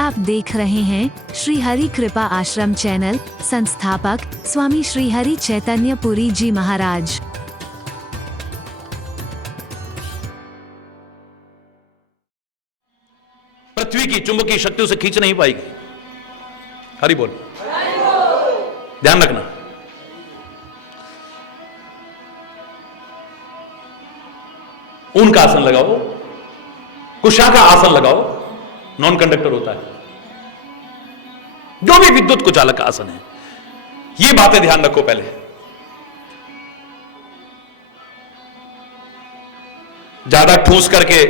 आप देख रहे हैं श्री हरि कृपा आश्रम चैनल। संस्थापक स्वामी श्री हरि चैतन्य पुरी जी महाराज। पृथ्वी की चुंबकीय शक्ति उसे खींच नहीं पाएगी। हरि बोल, ध्यान रखना। ऊन का आसन लगाओ, कुशा का आसन लगाओ, नॉन कंडक्टर होता है। जो भी विद्युत कुचालक का आसन है, ये बातें ध्यान रखो। पहले ज्यादा ठूस करके,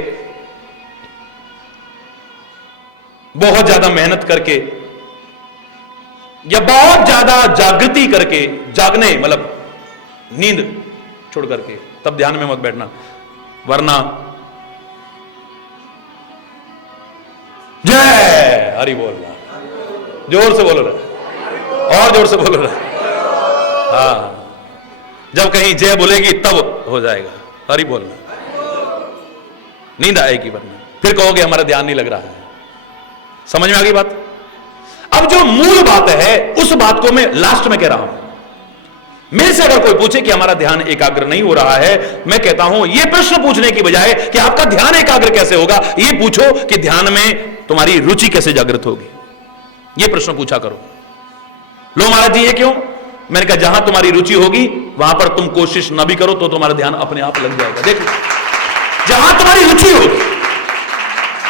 बहुत ज्यादा मेहनत करके या बहुत ज्यादा जागृति करके, जागने मतलब नींद छोड़ करके तब ध्यान में मत बैठना, वरना जय हरि बोल रहा, जोर से बोलो रहा, और जोर से बोलो रहा। हाँ, जब कहीं जय बोलेगी तब हो जाएगा हरि बोलना। नींद आएगी, वरना फिर कहोगे हमारा ध्यान नहीं लग रहा है। समझ में आ गई बात? अब जो मूल बात है उस बात को मैं लास्ट में कह रहा हूं। मेरे से अगर कोई पूछे कि हमारा ध्यान एकाग्र नहीं हो रहा है, मैं कहता हूं यह प्रश्न पूछने की बजाय कि आपका ध्यान एकाग्र कैसे होगा, यह पूछो कि ध्यान में तुम्हारी रुचि कैसे जागृत होगी। यह प्रश्न पूछा करो। लो महाराज जी ये क्यों? मैंने कहा जहां तुम्हारी रुचि होगी वहां पर तुम कोशिश न भी करो तो तुम्हारा ध्यान अपने आप लग जाएगा। देखो, जहां तुम्हारी रुचि होगी,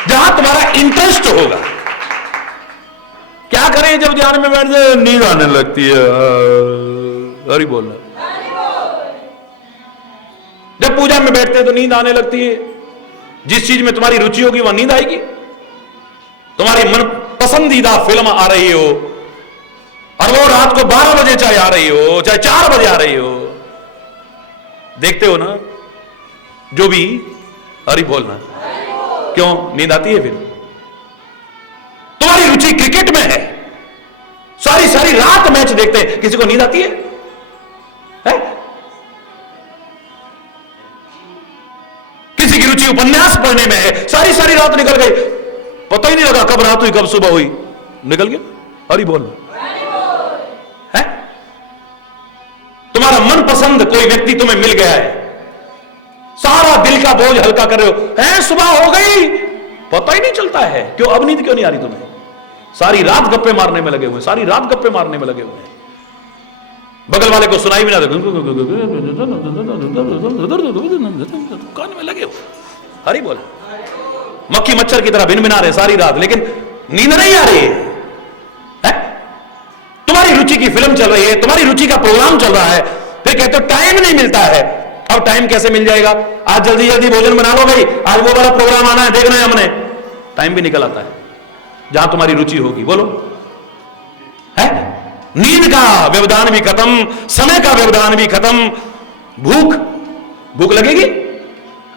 जहां तुम्हारा इंटरेस्ट होगा। क्या करें जब ध्यान में बैठ जाए, नींद आने लगती है। हरि बोलना। जब पूजा में बैठते हैं तो नींद आने लगती है। जिस चीज में तुम्हारी रुचि होगी वहां नींद आएगी। तुम्हारी मन पसंदीदा फिल्म आ रही हो और वो रात को 12 बजे चाहे आ रही हो, चाहे 4 बजे आ रही हो, देखते हो ना जो भी। हरि बोलना। क्यों नींद आती है? फिर तुम्हारी रुचि क्रिकेट में है, सारी सारी रात मैच देखते हैं, किसी को नींद आती है? किसी की रुचि उपन्यास पढ़ने में है, सारी सारी रात निकल गई, पता ही नहीं लगा कब रात हुई कब सुबह हुई, निकल गया। हरि बोल है। तुम्हारा मनपसंद कोई व्यक्ति तुम्हें मिल गया है, सारा दिल का बोझ हल्का कर रहे हो, है सुबह हो गई, पता ही नहीं चलता है। क्यों? अब नींद क्यों नहीं आ रही तुम्हें? सारी रात गप्पे मारने में लगे हुए, सारी रात गप्पे मारने में लगे हुए हैं। बगल वाले को सुनाई भी ना दे, कान में लगे हो। हरि बोल। मक्खी मच्छर की तरह भिन-भिना रहे सारी रात, लेकिन नींद नहीं आ रही है। तुम्हारी रुचि की फिल्म चल रही है, तुम्हारी रुचि का प्रोग्राम चल रहा है, फिर कहते हो टाइम नहीं मिलता है। अब टाइम कैसे मिल जाएगा? आज जल्दी जल्दी भोजन बना लो भाई, आज वो वाला प्रोग्राम आना है, देखना है हमने। टाइम भी निकल आता है जहां तुम्हारी रुचि होगी। बोलो, है? नींद का व्यवधान भी खत्म, समय का व्यवधान भी खत्म। भूख लगेगी?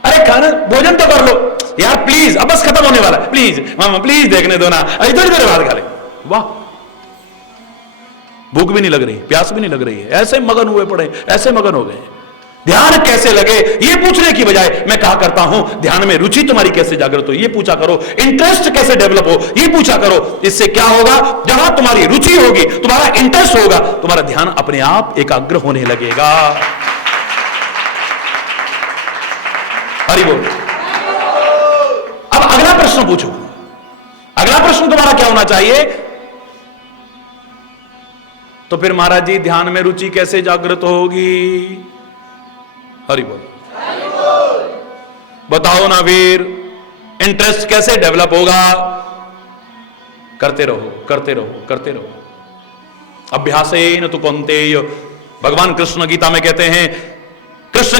अरे खाना भोजन तो कर लो यार प्लीज, अब बस खत्म होने वाला है, प्लीज मामा प्लीज देखने दो ना, इधर इधर बात खा ले। वाह, भूख भी नहीं लग रही, प्यास भी नहीं लग रही है, ऐसे मगन हुए पड़े, ऐसे मगन हो गए। ध्यान कैसे लगे ये पूछने की बजाय मैं कहा करता हूं ध्यान में रुचि तुम्हारी कैसे जागृत हो ये पूछा करो, इंटरेस्ट कैसे डेवलप हो ये पूछा करो। इससे क्या होगा? जहां तुम्हारी रुचि होगी, तुम्हारा इंटरेस्ट होगा, तुम्हारा ध्यान अपने आप एकाग्र होने लगेगा। हरि बोल। अब अगला प्रश्न पूछो। अगला प्रश्न तुम्हारा क्या होना चाहिए? तो फिर महाराज जी ध्यान में रुचि कैसे जागृत होगी? हरि बोल। बताओ ना वीर, इंटरेस्ट कैसे डेवलप होगा? करते रहो, करते रहो, करते रहो। अभ्यासेन तु कौन्तेय, भगवान कृष्ण गीता में कहते हैं, कृष्ण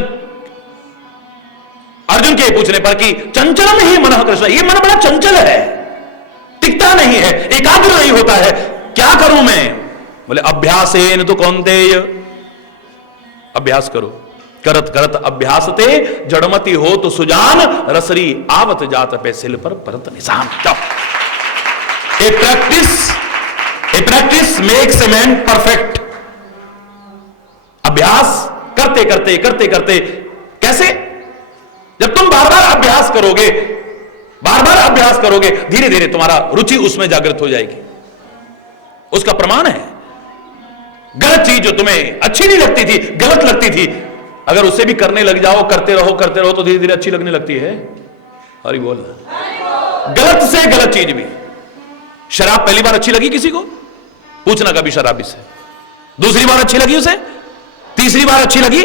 अर्जुन के पूछने पर कि चंचलम ही मनः कृष्ण, ये मन बड़ा चंचल है, टिकता नहीं है, एकाग्र नहीं होता है, क्या करूं मैं? बोले अभ्यासेन तु कौन्तेय, अभ्यास करो। करत करत अभ्यासते जड़मति हो तो सुजान, रसरी आवत जात पे सिल पर परत निशान। A practice makes a man perfect. अभ्यास करते करते करते करते कैसे? जब तुम बार बार अभ्यास करोगे, बार बार अभ्यास करोगे धीरे धीरे तुम्हारा रुचि उसमें जागृत हो जाएगी। उसका प्रमाण है, गलत चीज जो तुम्हें अच्छी नहीं लगती थी, गलत लगती थी, अगर उसे भी करने लग जाओ, करते रहो तो धीरे धीरे अच्छी लगने लगती है। हरि बोल। गलत से गलत चीज भी, शराब पहली बार अच्छी लगी किसी को, पूछना कभी शराबी से, दूसरी बार अच्छी लगी उसे, तीसरी बार अच्छी लगी,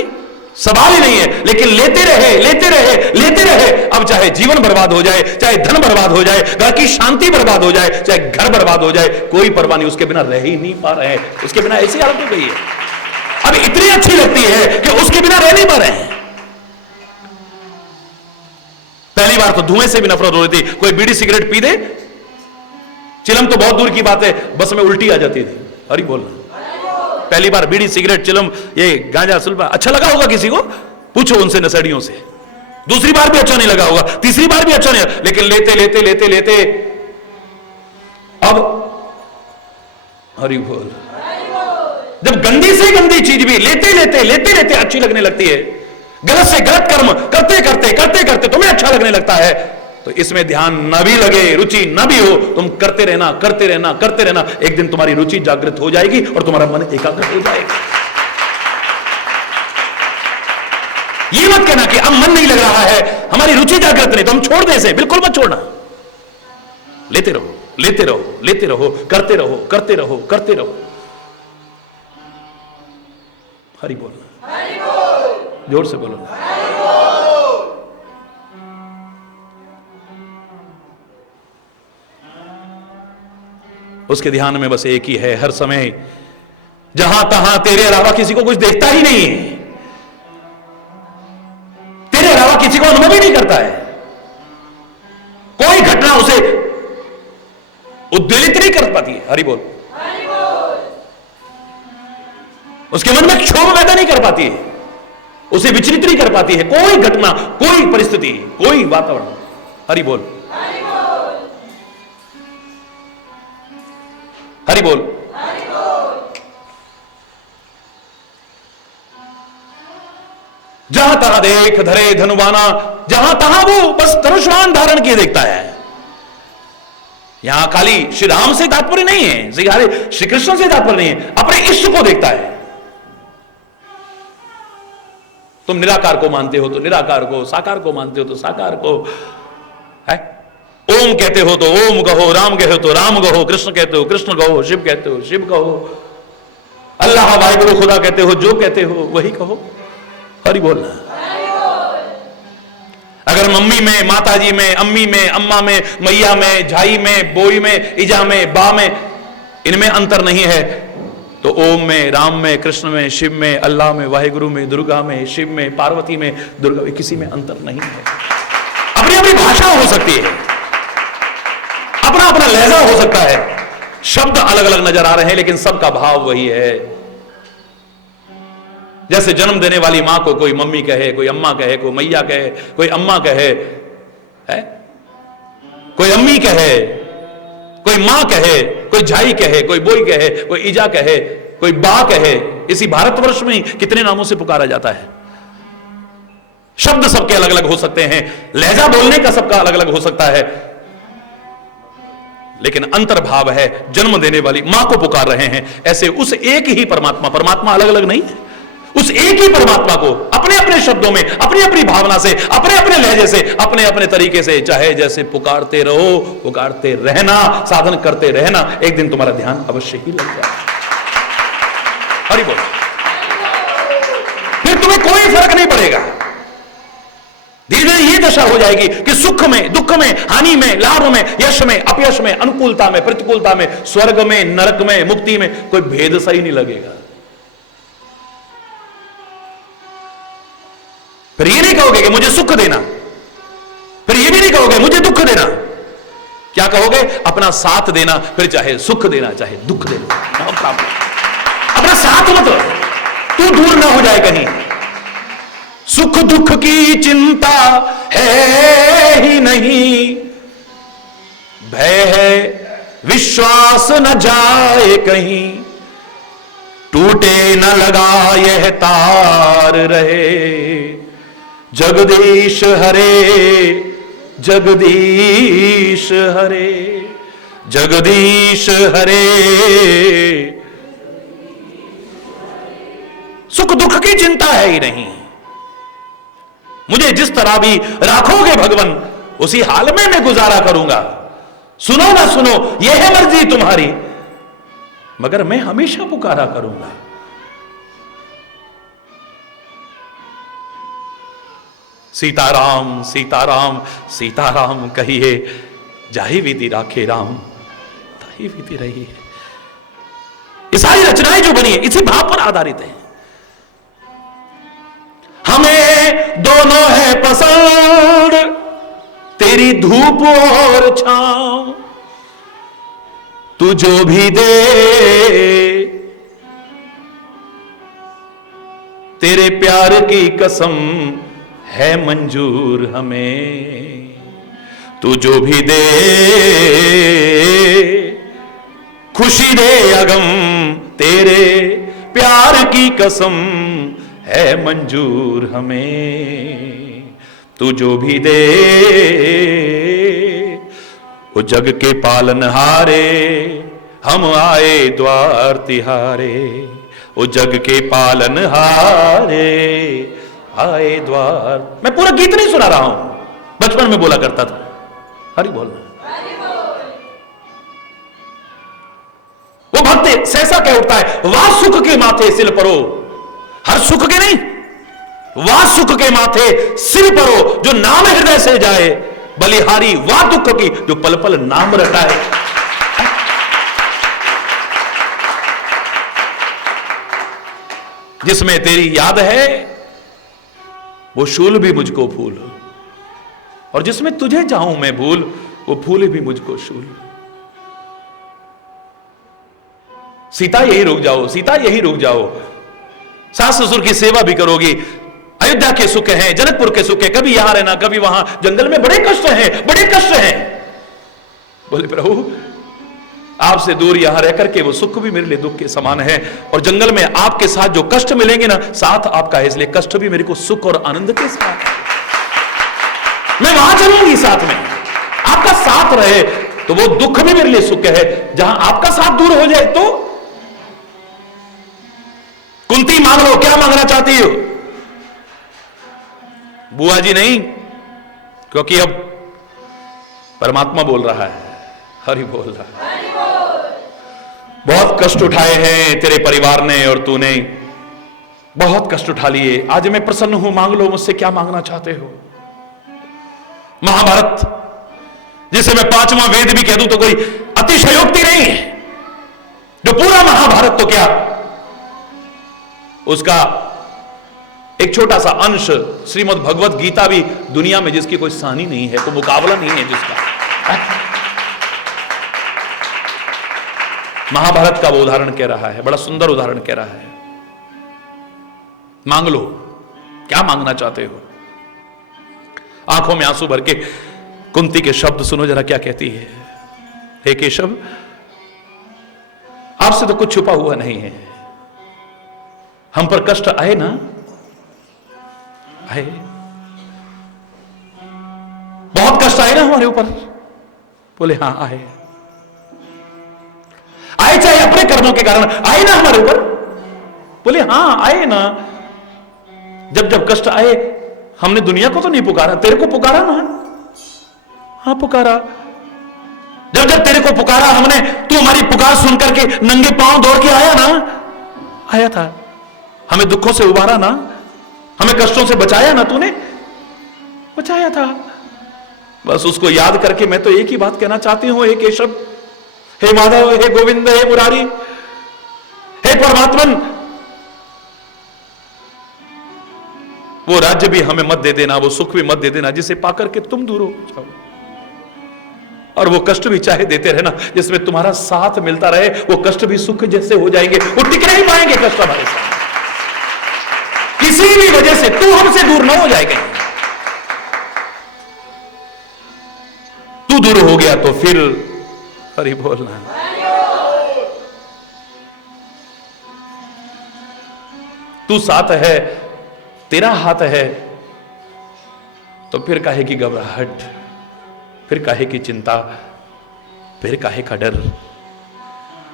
सवाल ही नहीं है। लेकिन लेते रहे लेते रहे लेते रहे, अब चाहे जीवन बर्बाद हो जाए, चाहे धन बर्बाद हो जाए, घर की शांति बर्बाद हो जाए, चाहे घर बर्बाद हो जाए, कोई परवाह नहीं, उसके बिना रह ही नहीं पा रहे हैं। उसके बिना ऐसी हालत हो गई है, अब इतनी अच्छी लगती है कि उसके बिना रह नहीं पा रहे हैं। पहली बार तो धुएं से भी नफरत हो रही थी, कोई बीड़ी सिगरेट पी दे, चिलम तो बहुत दूर की बात है, बस में उल्टी आ जाती थी। अरे बोलना, पहली बार बीड़ी सिगरेट चिलम ये गांजा सुल्फा अच्छा लगा होगा किसी को, पूछो उनसे नशेड़ियों से। दूसरी बार भी अच्छा नहीं लगा होगा, तीसरी बार भी अच्छा नहीं, लेकिन लेते लेते लेते लेते अब हरि बोल, जब गंदी से गंदी चीज भी लेते लेते लेते लेते अच्छी लगने लगती है, गलत से गलत कर्म करते करते करते करते तुम्हें अच्छा लगने लगता है, तो इसमें ध्यान न भी लगे, रुचि न भी हो, तुम करते रहना करते रहना करते रहना, एक दिन तुम्हारी रुचि जागृत हो जाएगी और तुम्हारा मन एकाग्र हो जाएगा। ये मत कहना कि अब मन नहीं लग रहा है, हमारी रुचि जागृत नहीं, तो हम छोड़ दें इसे, बिल्कुल मत छोड़ना। लेते रहो लेते रहो लेते रहो, करते रहो करते रहो करते रहो। हरि बोल, जोर से बोलो। उसके ध्यान में बस एक ही है, हर समय जहां तहां तेरे अलावा किसी को कुछ देखता ही नहीं है, तेरे अलावा किसी को अनुभव ही नहीं करता है, कोई घटना उसे उद्वेलित नहीं कर पाती है। हरि बोल। उसके मन में क्षोभ पैदा नहीं कर पाती है, उसे विचलित नहीं कर पाती है कोई घटना, कोई परिस्थिति, कोई वातावरण। हरि बोल, हरि बोल। जहां तहां देख धरे धनुबाना, जहां तहां वो बस धनुष्वान धारण किए देखता है। यहां खाली श्री राम से तात्पर्य नहीं है, श्री कृष्ण से तात्पर्य नहीं है, अपने इष्ट को देखता है। तुम निराकार को मानते हो तो निराकार को, साकार को मानते हो तो साकार को, है? ओम कहते हो तो ओम कहो, राम कहते हो तो राम कहो, कृष्ण कहते हो कृष्ण कहो, शिव कहते हो शिव कहो, अल्लाह वाहिगुरु खुदा कहते हो, जो कहते हो वही कहो। हरि बोलना। अगर मम्मी में, माताजी में, अम्मी में, अम्मा में, मैया में, झाई में, बोई में, इजा में, बा में, इनमें अंतर नहीं है, तो ओम में, राम में, कृष्ण में, शिव में, अल्लाह में, वाहिगुरु में, दुर्गा में, शिव में, पार्वती में, दुर्गा में, किसी में अंतर नहीं है। अपनी अपनी भाषा हो सकती है, अपना अपना लहजा हो सकता है, शब्द अलग अलग नजर आ रहे हैं, लेकिन सबका भाव वही है। जैसे जन्म देने वाली मां को कोई मम्मी कहे, कोई अम्मा कहे, कोई मैया कहे, कोई अम्मा कहे, है? कोई अम्मी कहे, कोई मां कहे, कोई झाई कहे, कोई बोई कहे, कोई ईजा कहे, कोई बा कहे, इसी भारतवर्ष में कितने नामों से पुकारा जाता है। शब्द सबके अलग अलग हो सकते हैं, लहजा बोलने का सबका अलग अलग हो सकता है, लेकिन अंतर्भाव है, जन्म देने वाली मां को पुकार रहे हैं। ऐसे उस एक ही परमात्मा, परमात्मा अलग अलग नहीं है, उस एक ही परमात्मा को अपने अपने शब्दों में, अपनी अपनी भावना से, अपने अपने लहजे से, अपने अपने तरीके से, चाहे जैसे पुकारते रहो, पुकारते रहना, साधन करते रहना, एक दिन तुम्हारा ध्यान अवश्य ही लग जाए। हरि बोल। फिर तुम्हें कोई फर्क नहीं पड़ेगा, धीरे धीरे ये दशा हो जाएगी कि सुख में, दुख में, हानि में, लाभ में, यश में, अपयश में, अनुकूलता में, प्रतिकूलता में, स्वर्ग में, नरक में, मुक्ति में कोई भेद सही नहीं लगेगा। फिर ये नहीं कहोगे कि मुझे सुख देना, फिर ये भी नहीं कहोगे मुझे दुख देना, क्या कहोगे? अपना साथ देना, फिर चाहे सुख देना चाहे दुख देना, अपना साथ मत, तू दूर ना हो जाए कहीं। सुख दुख की चिंता है ही नहीं, भय है विश्वास न जाए कहीं, टूटे न लगा यह तार रहे, जगदीश हरे जगदीश हरे, जगदीश हरे। सुख दुख की चिंता है ही नहीं, मुझे जिस तरह भी राखोगे भगवन उसी हाल में मैं गुजारा करूंगा। सुनो ना सुनो यह है मर्जी तुम्हारी, मगर मैं हमेशा पुकारा करूंगा। सीताराम सीताराम सीताराम कहिए, जाहि विधि राखे राम ताहि विधि रही है। ये सारी रचनाएं जो बनी है इसी भाव पर आधारित है। हमें दोनों है पसंद, तेरी धूप और छांव, तू जो भी दे तेरे प्यार की कसम है मंजूर हमें। तू जो भी दे खुशी दे अगम, तेरे प्यार की कसम है मंजूर हमें। तू जो भी दे वो जग के पालनहारे, हम आए द्वार तिहारे। वो जग के पालनहारे आए द्वार। मैं पूरा गीत नहीं सुना रहा हूं, बचपन में बोला करता था। हरि बोल। वो भक्त सहसा कह उठता है, वाह सुख के माथे सिर परो। हर सुख के नहीं, वाह सुख के माथे सिर परो, जो नाम हृदय से जाए। बलिहारी वाह दुख की, जो पल पल नाम रटाए। जिसमें तेरी याद है वो शूल भी मुझको फूल, और जिसमें तुझे चाहूं मैं भूल, वो फूल भी मुझको शूल। सीता यही रुक जाओ, सीता यही रुक जाओ। सास ससुर की सेवा भी करोगी। अयोध्या के सुख हैं, जनकपुर के सुख है, कभी यहां रहना कभी वहां, जंगल में बड़े कष्ट हैं, बड़े कष्ट हैं। बोले प्रभु आपसे दूर यहां रह करके वो सुख भी मेरे लिए दुख के समान है, और जंगल में आपके साथ जो कष्ट मिलेंगे ना, साथ आपका है, इसलिए कष्ट भी मेरे को सुख और आनंद के साथ। मैं वहां चलूंगी साथ में, आपका साथ रहे तो वो दुख भी मेरे लिए सुख है। जहां आपका साथ दूर हो जाए तो कुंती मांग लो, क्या मांगना चाहती हो? बुआ जी नहीं, क्योंकि अब परमात्मा बोल रहा है, हरि बोल रहा है। बहुत कष्ट उठाए हैं तेरे परिवार ने और तूने, बहुत कष्ट उठा लिए। आज मैं प्रसन्न हूं, मांग लो मुझसे क्या मांगना चाहते हो। महाभारत जिसे मैं पांचवा वेद भी कह दूं तो कोई अतिशयोक्ति नहीं है। जो पूरा महाभारत तो क्या उसका एक छोटा सा अंश श्रीमद् भगवत गीता भी दुनिया में जिसकी कोई सानी नहीं है, कोई मुकाबला नहीं है जिसका। महाभारत का वो उदाहरण कह रहा है, बड़ा सुंदर उदाहरण कह रहा है। मांग लो, क्या मांगना चाहते हो। आंखों में आंसू भर के कुंती के शब्द सुनो जरा, क्या कहती है। हे केशव, आपसे तो कुछ छुपा हुआ नहीं है। हम पर कष्ट आए ना, आए, बहुत कष्ट आए ना हमारे ऊपर। बोले हां आए, आए चाहे अपने कर्मों के कारण आए ना हमारे ऊपर। बोले हां आए ना। जब जब कष्ट आए हमने दुनिया को तो नहीं पुकारा, तेरे को पुकारा ना। हाँ पुकारा। जब जब तेरे को पुकारा हमने, तू हमारी पुकार सुन करके नंगे पांव दौड़ के आया ना, आया था। हमें दुखों से उबारा ना, हमें कष्टों से बचाया ना, तूने बचाया था। बस उसको याद करके मैं तो एक ही बात कहना चाहती हूं, हे केशव, हे माधव, हे गोविंद, हे मुरारी, हे परमात्मन, वो राज्य भी हमें मत दे देना, वो सुख भी मत दे देना जिसे पाकर के तुम दूर हो जाओ, और वो कष्ट भी चाहे देते रहना जिसमें तुम्हारा साथ मिलता रहे। वो कष्ट भी सुख जैसे हो जाएंगे, वो टिक नहीं पाएंगे कष्ट हमारे साथ। किसी भी वजह से तू हमसे दूर ना हो जाएगा। तू दूर हो गया तो फिर हरि बोलना। तू साथ है, तेरा हाथ है, तो फिर काहे की घबराहट। फिर काहे की चिंता, फिर काहे का डर।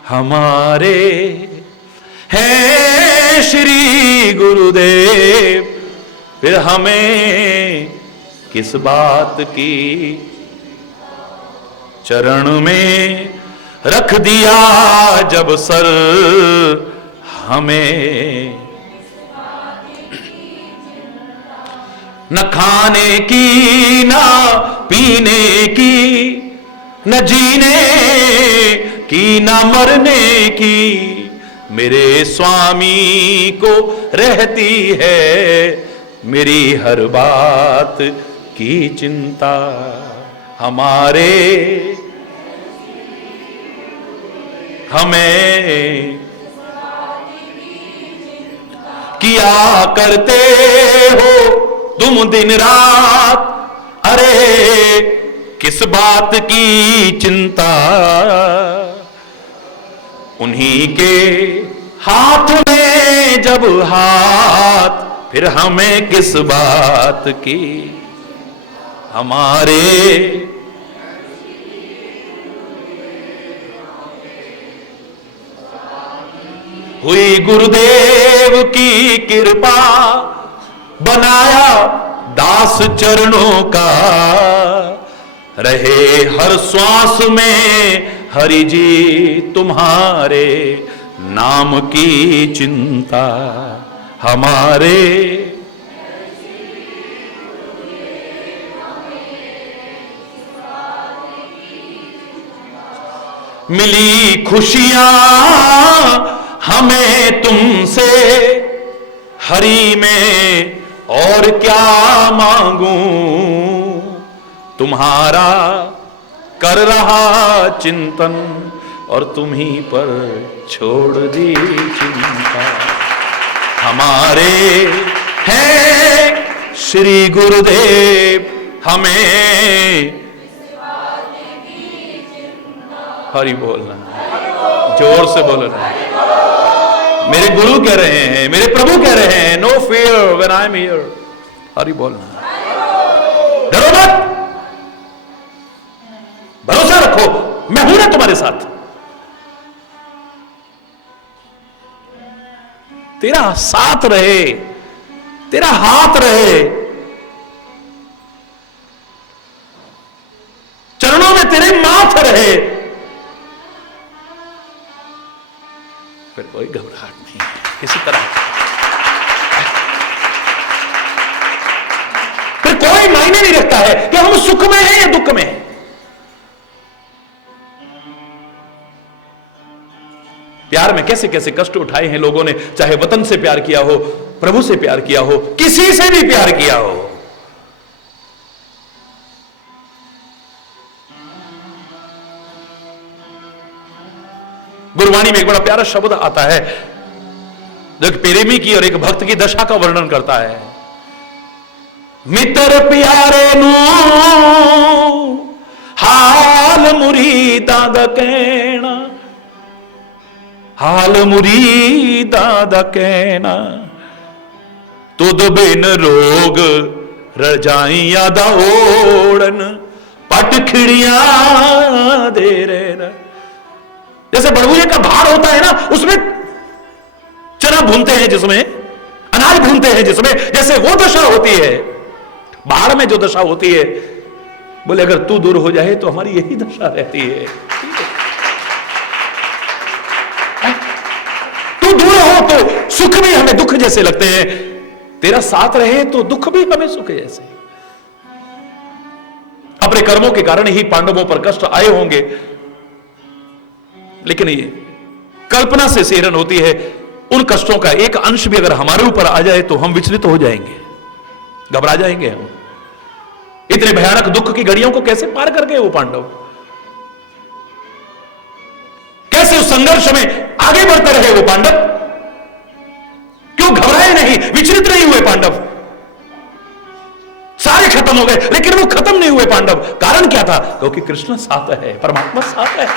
हमारे हैं श्री गुरुदेव, फिर हमें किस बात की। चरण में रख दिया जब सर हमें, न खाने की न पीने की, न जीने की न मरने की, मेरे स्वामी को रहती है मेरी हर बात की चिंता। हमारे हमें किया करते हो तुम दिन रात, अरे किस बात की चिंता। उन्हीं के हाथ में जब हाथ, फिर हमें किस बात की। हमारे हुई गुरुदेव की कृपा, बनाया दास चरणों का, रहे हर श्वास में हरि जी तुम्हारे नाम की चिंता। हमारे मिली खुशियां हमें तुमसे, हरि में और क्या मांगूं। तुम्हारा कर रहा चिंतन और तुम्हीं पर छोड़ दी चिंता। हमारे हैं श्री गुरुदेव, हमें हरि बोलना, जोर से बोलना। मेरे गुरु कह रहे हैं, मेरे प्रभु कह रहे हैं, no fear when I am here. Hari बोलना, डरो मत, भरोसा रखो, मैं हूं ना तुम्हारे साथ। तेरा साथ रहे, तेरा हाथ रहे, चरणों में तेरे माथ रहे, फिर कोई घबराहट नहीं किसी तरह। फिर कोई मायने नहीं रखता है कि हम सुख में हैं या दुख में हैं। प्यार में कैसे कैसे कष्ट उठाए हैं लोगों ने, चाहे वतन से प्यार किया हो, प्रभु से प्यार किया हो, किसी से भी प्यार किया हो। गुरबाणी में एक बड़ा प्यारा शब्द आता है जो एक प्रेमी की और एक भक्त की दशा का वर्णन करता है। मित्र प्यारे नू हाल मुरीदा दा कहना, हाल मुरीदा दा कहना, तुद बिन रोग रजाइयां दा ओढ़न, पट खिड़ियां दे रहना। जैसे बड़बूजे का भार होता है ना, उसमें चना भूनते हैं, जिसमें अनाज भूनते हैं, जिसमें जैसे वो दशा होती है, बाढ़ में जो दशा होती है, बोले अगर तू दूर हो जाए तो हमारी यही दशा रहती है। तू दूर हो तो सुख भी हमें दुख जैसे लगते हैं, तेरा साथ रहे तो दुख भी हमें सुख जैसे। अपने कर्मों के कारण ही पांडवों पर कष्ट आए होंगे, लेकिन ये कल्पना से सेहरन होती है। उन कष्टों का एक अंश भी अगर हमारे ऊपर आ जाए तो हम विचलित हो जाएंगे, घबरा जाएंगे हम। इतने भयानक दुख की घड़ियों को कैसे पार कर गए वो पांडव, कैसे उस संघर्ष में आगे बढ़ते रहे वो पांडव, क्यों घबराए नहीं, विचलित नहीं हुए पांडव। सारे खत्म हो गए लेकिन वो खत्म नहीं हुए पांडव। कारण क्या था? क्योंकि कृष्ण साथ है, परमात्मा साथ है।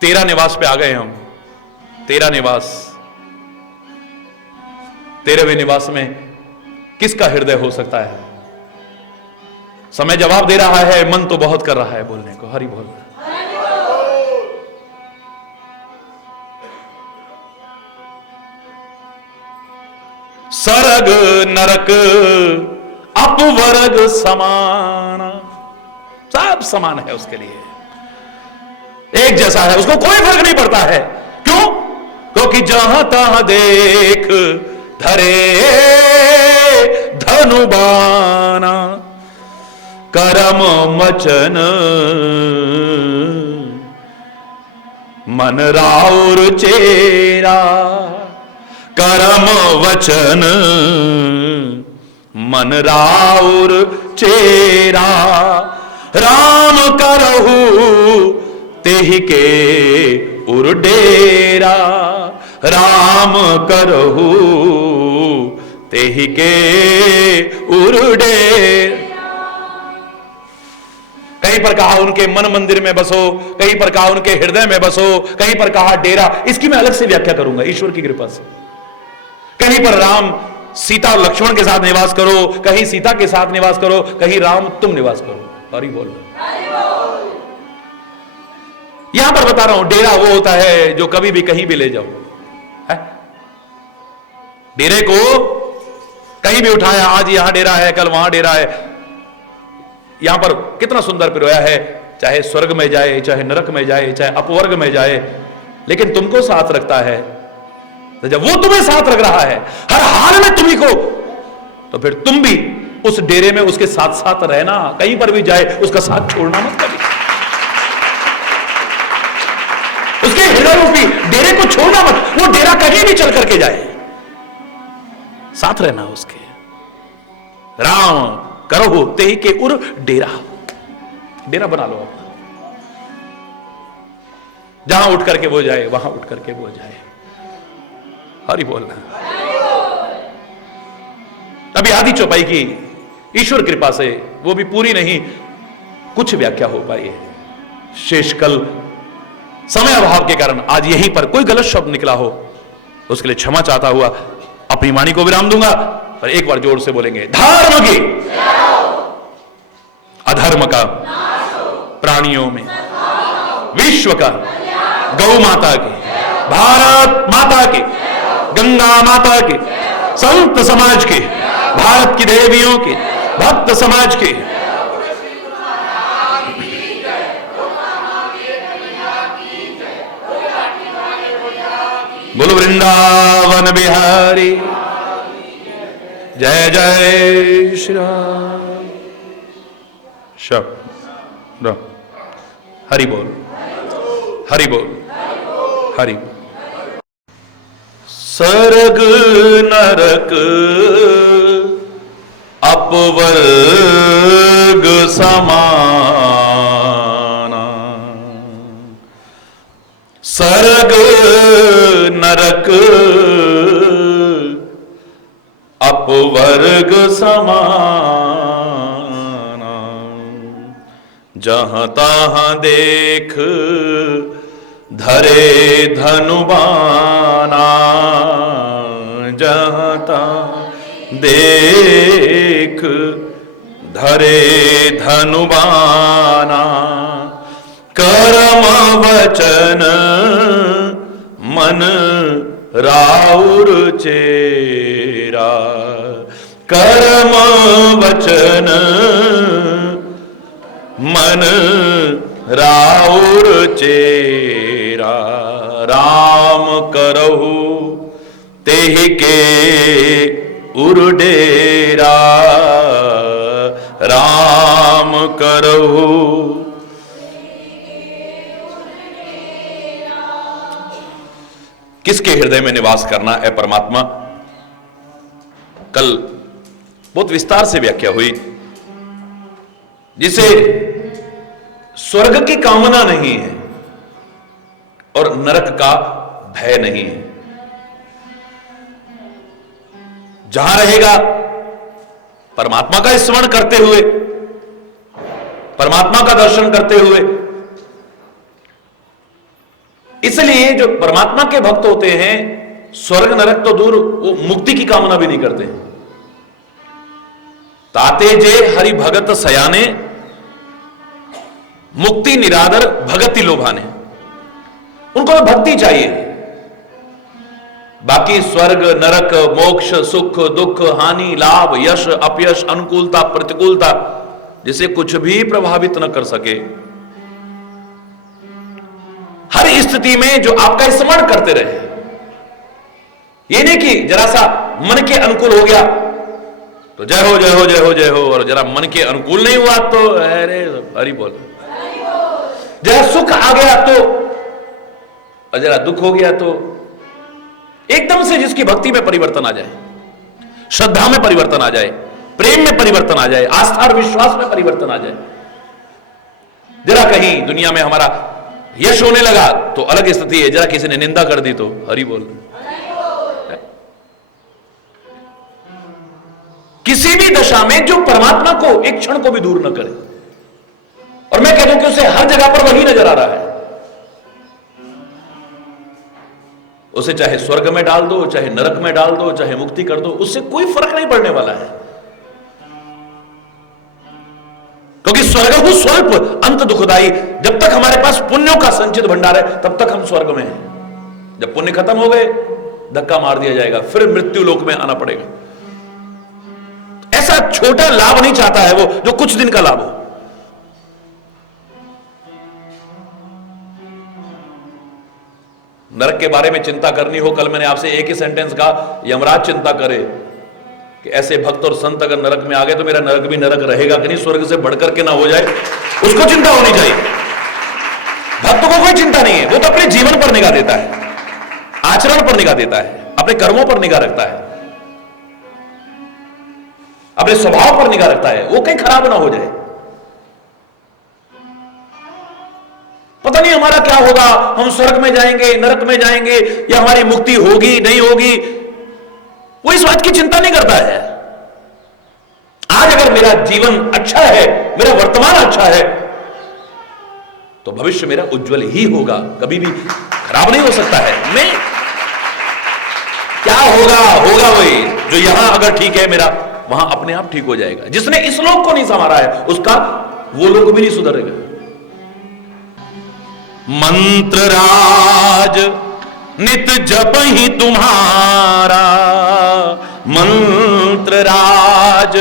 तेरा निवास पे आ गए हम, तेरा निवास, तेरे भी निवास में किसका हृदय हो सकता है? समय जवाब दे रहा है, मन तो बहुत कर रहा है बोलने को। हरि बोल। सरग नरक अपवर्ग समान, सब समान है उसके लिए, एक जैसा है, उसको कोई फर्क नहीं पड़ता है। क्यों? क्योंकि जहां तहां देख धरे धनुबाना, करम मचन मन राउर चेरा, करम वचन मन राउर चेरा, राम करहु तेहि के उर डेरा, राम करहु तेहि के उर डेरा। कहीं पर कहा उनके मन मंदिर में बसो, कहीं पर कहा उनके हृदय में बसो, कहीं पर कहा डेरा। इसकी मैं अलग से व्याख्या करूंगा ईश्वर की कृपा से। कहीं पर राम सीता और लक्ष्मण के साथ निवास करो, कहीं सीता के साथ निवास करो, कहीं राम तुम निवास करो। हरि बोल। यहां पर बता रहा हूं, डेरा वो होता है जो कभी भी कहीं भी ले जाओ है? डेरे को कहीं भी उठाया, आज यहां डेरा है, कल वहां डेरा है। यहां पर कितना सुंदर पिरोया है, चाहे स्वर्ग में जाए, चाहे नरक में जाए, चाहे अपवर्ग में जाए, लेकिन तुमको साथ रखता है। तो जब वो तुम्हें साथ रख रहा है हर हाल में तुम्ही को, तो फिर तुम भी उस डेरे में उसके साथ साथ रहना। कहीं पर भी जाए उसका साथ छोड़ना मत कभी, उसके हृदय रूपी डेरे को छोड़ना मत। वो डेरा कहीं भी चल करके जाए, साथ रहना उसके। राम करो तेहि के उर डेरा, डेरा बना लो अपना। जहां उठ करके वो जाए वहां उठ करके वो जाए। हरि बोलना। अभी आधी चौपाई की ईश्वर कृपा से वो भी पूरी नहीं, कुछ व्याख्या हो पाई है। शेष कल समय अभाव के कारण आज यहीं पर कोई गलत शब्द निकला हो, उसके लिए क्षमा चाहता हुआ अपनी वाणी को विराम दूंगा। पर एक बार जोर से बोलेंगे, धर्म की अधर्म का प्राणियों में, विश्व का, गौ माता की, भारत माता की, गंगा माता की, संत समाज की, भारत की देवियों की, भक्त समाज की, बोलो वृंदावन बिहारी, जय जय श्री राम। शब्द हरि बोल, हरि बोल, हरि बोल। सरग नरक अपवर्ग समाना, सरग नरक अपवर्ग समाना, जहां तहां देख धरे धनुबाना, जहां तहां देख धरे धनुबाना, कर्म वचन मन राउर चेरा, कर्म वचन मन राउर चेरा, राम करहु तेहि के उर डेरा, राम करहु। किसके हृदय में निवास करना है परमात्मा? कल बहुत विस्तार से व्याख्या हुई, जिसे स्वर्ग की कामना नहीं है और नरक का भय नहीं है। जहां रहेगा परमात्मा का स्मरण करते हुए, परमात्मा का दर्शन करते हुए, इसलिए जो परमात्मा के भक्त होते हैं स्वर्ग नरक तो दूर, वो मुक्ति की कामना भी नहीं करते। ताते जे हरि भगत सयाने, मुक्ति निरादर भगति लोभाने। उनको तो भक्ति चाहिए, बाकी स्वर्ग नरक मोक्ष सुख दुख हानि लाभ यश अपयश अनुकूलता प्रतिकूलता जिसे कुछ भी प्रभावित न कर सके। हर स्थिति में जो आपका स्मरण करते रहे, ये नहीं कि जरा सा मन के अनुकूल हो गया तो जय हो जय हो जय हो जय हो, और जरा मन के अनुकूल नहीं हुआ तो अरे हरि बोल। जरा सुख आ गया तो, और जरा दुख हो गया तो, एकदम से जिसकी भक्ति में परिवर्तन आ जाए, श्रद्धा में परिवर्तन आ जाए, प्रेम में परिवर्तन आ जाए, आस्था और विश्वास में परिवर्तन आ जाए। जरा कहीं दुनिया में हमारा यश होने लगा तो अलग स्थिति है, जरा किसी ने निंदा कर दी तो हरि बोल। किसी भी दशा में जो परमात्मा को एक क्षण को भी दूर न करे, और मैं कह दूं कि उसे हर जगह पर वही नजर आ रहा है, उसे चाहे स्वर्ग में डाल दो, चाहे नरक में डाल दो, चाहे मुक्ति कर दो, उससे कोई फर्क नहीं पड़ने वाला है। क्योंकि स्वर्ग को स्वल्प अंत दुखदाई, जब तक हमारे पास पुण्यों का संचित भंडार है तब तक हम स्वर्ग में हैं। जब पुण्य खत्म हो गए धक्का मार दिया जाएगा, फिर मृत्यु लोक में आना पड़ेगा। ऐसा छोटा लाभ नहीं चाहता है वो जो कुछ दिन का लाभ हो। नरक के बारे में चिंता करनी हो, कल मैंने आपसे एक ही सेंटेंस कहा, यमराज चिंता करे कि ऐसे भक्त और संत अगर नरक में आ गए तो मेरा नरक भी नरक रहेगा कि नहीं, स्वर्ग से बढ़कर के ना हो जाए, उसको चिंता होनी चाहिए। भक्त को कोई चिंता नहीं है, वो तो अपने जीवन पर निगाह देता है, आचरण पर निगाह देता है, अपने कर्मों पर निगाह रखता है, अपने स्वभाव पर निगाह रखता है, वो कहीं खराब ना हो जाए। पता नहीं हमारा क्या होगा, हम स्वर्ग में जाएंगे नरक में जाएंगे, या हमारी मुक्ति होगी नहीं होगी, वो इस बात की चिंता नहीं करता है। आज अगर मेरा जीवन अच्छा है, मेरा वर्तमान अच्छा है, तो भविष्य मेरा उज्जवल ही होगा, कभी भी खराब नहीं हो सकता है। मैं क्या होगा होगा वही, जो यहां अगर ठीक है मेरा, वहां अपने आप ठीक हो जाएगा। जिसने इस लोक को नहीं संवारा है उसका वो लोक भी नहीं सुधरेगा। मंत्र राज नित जप ही तुम्हारा, मंत्र राज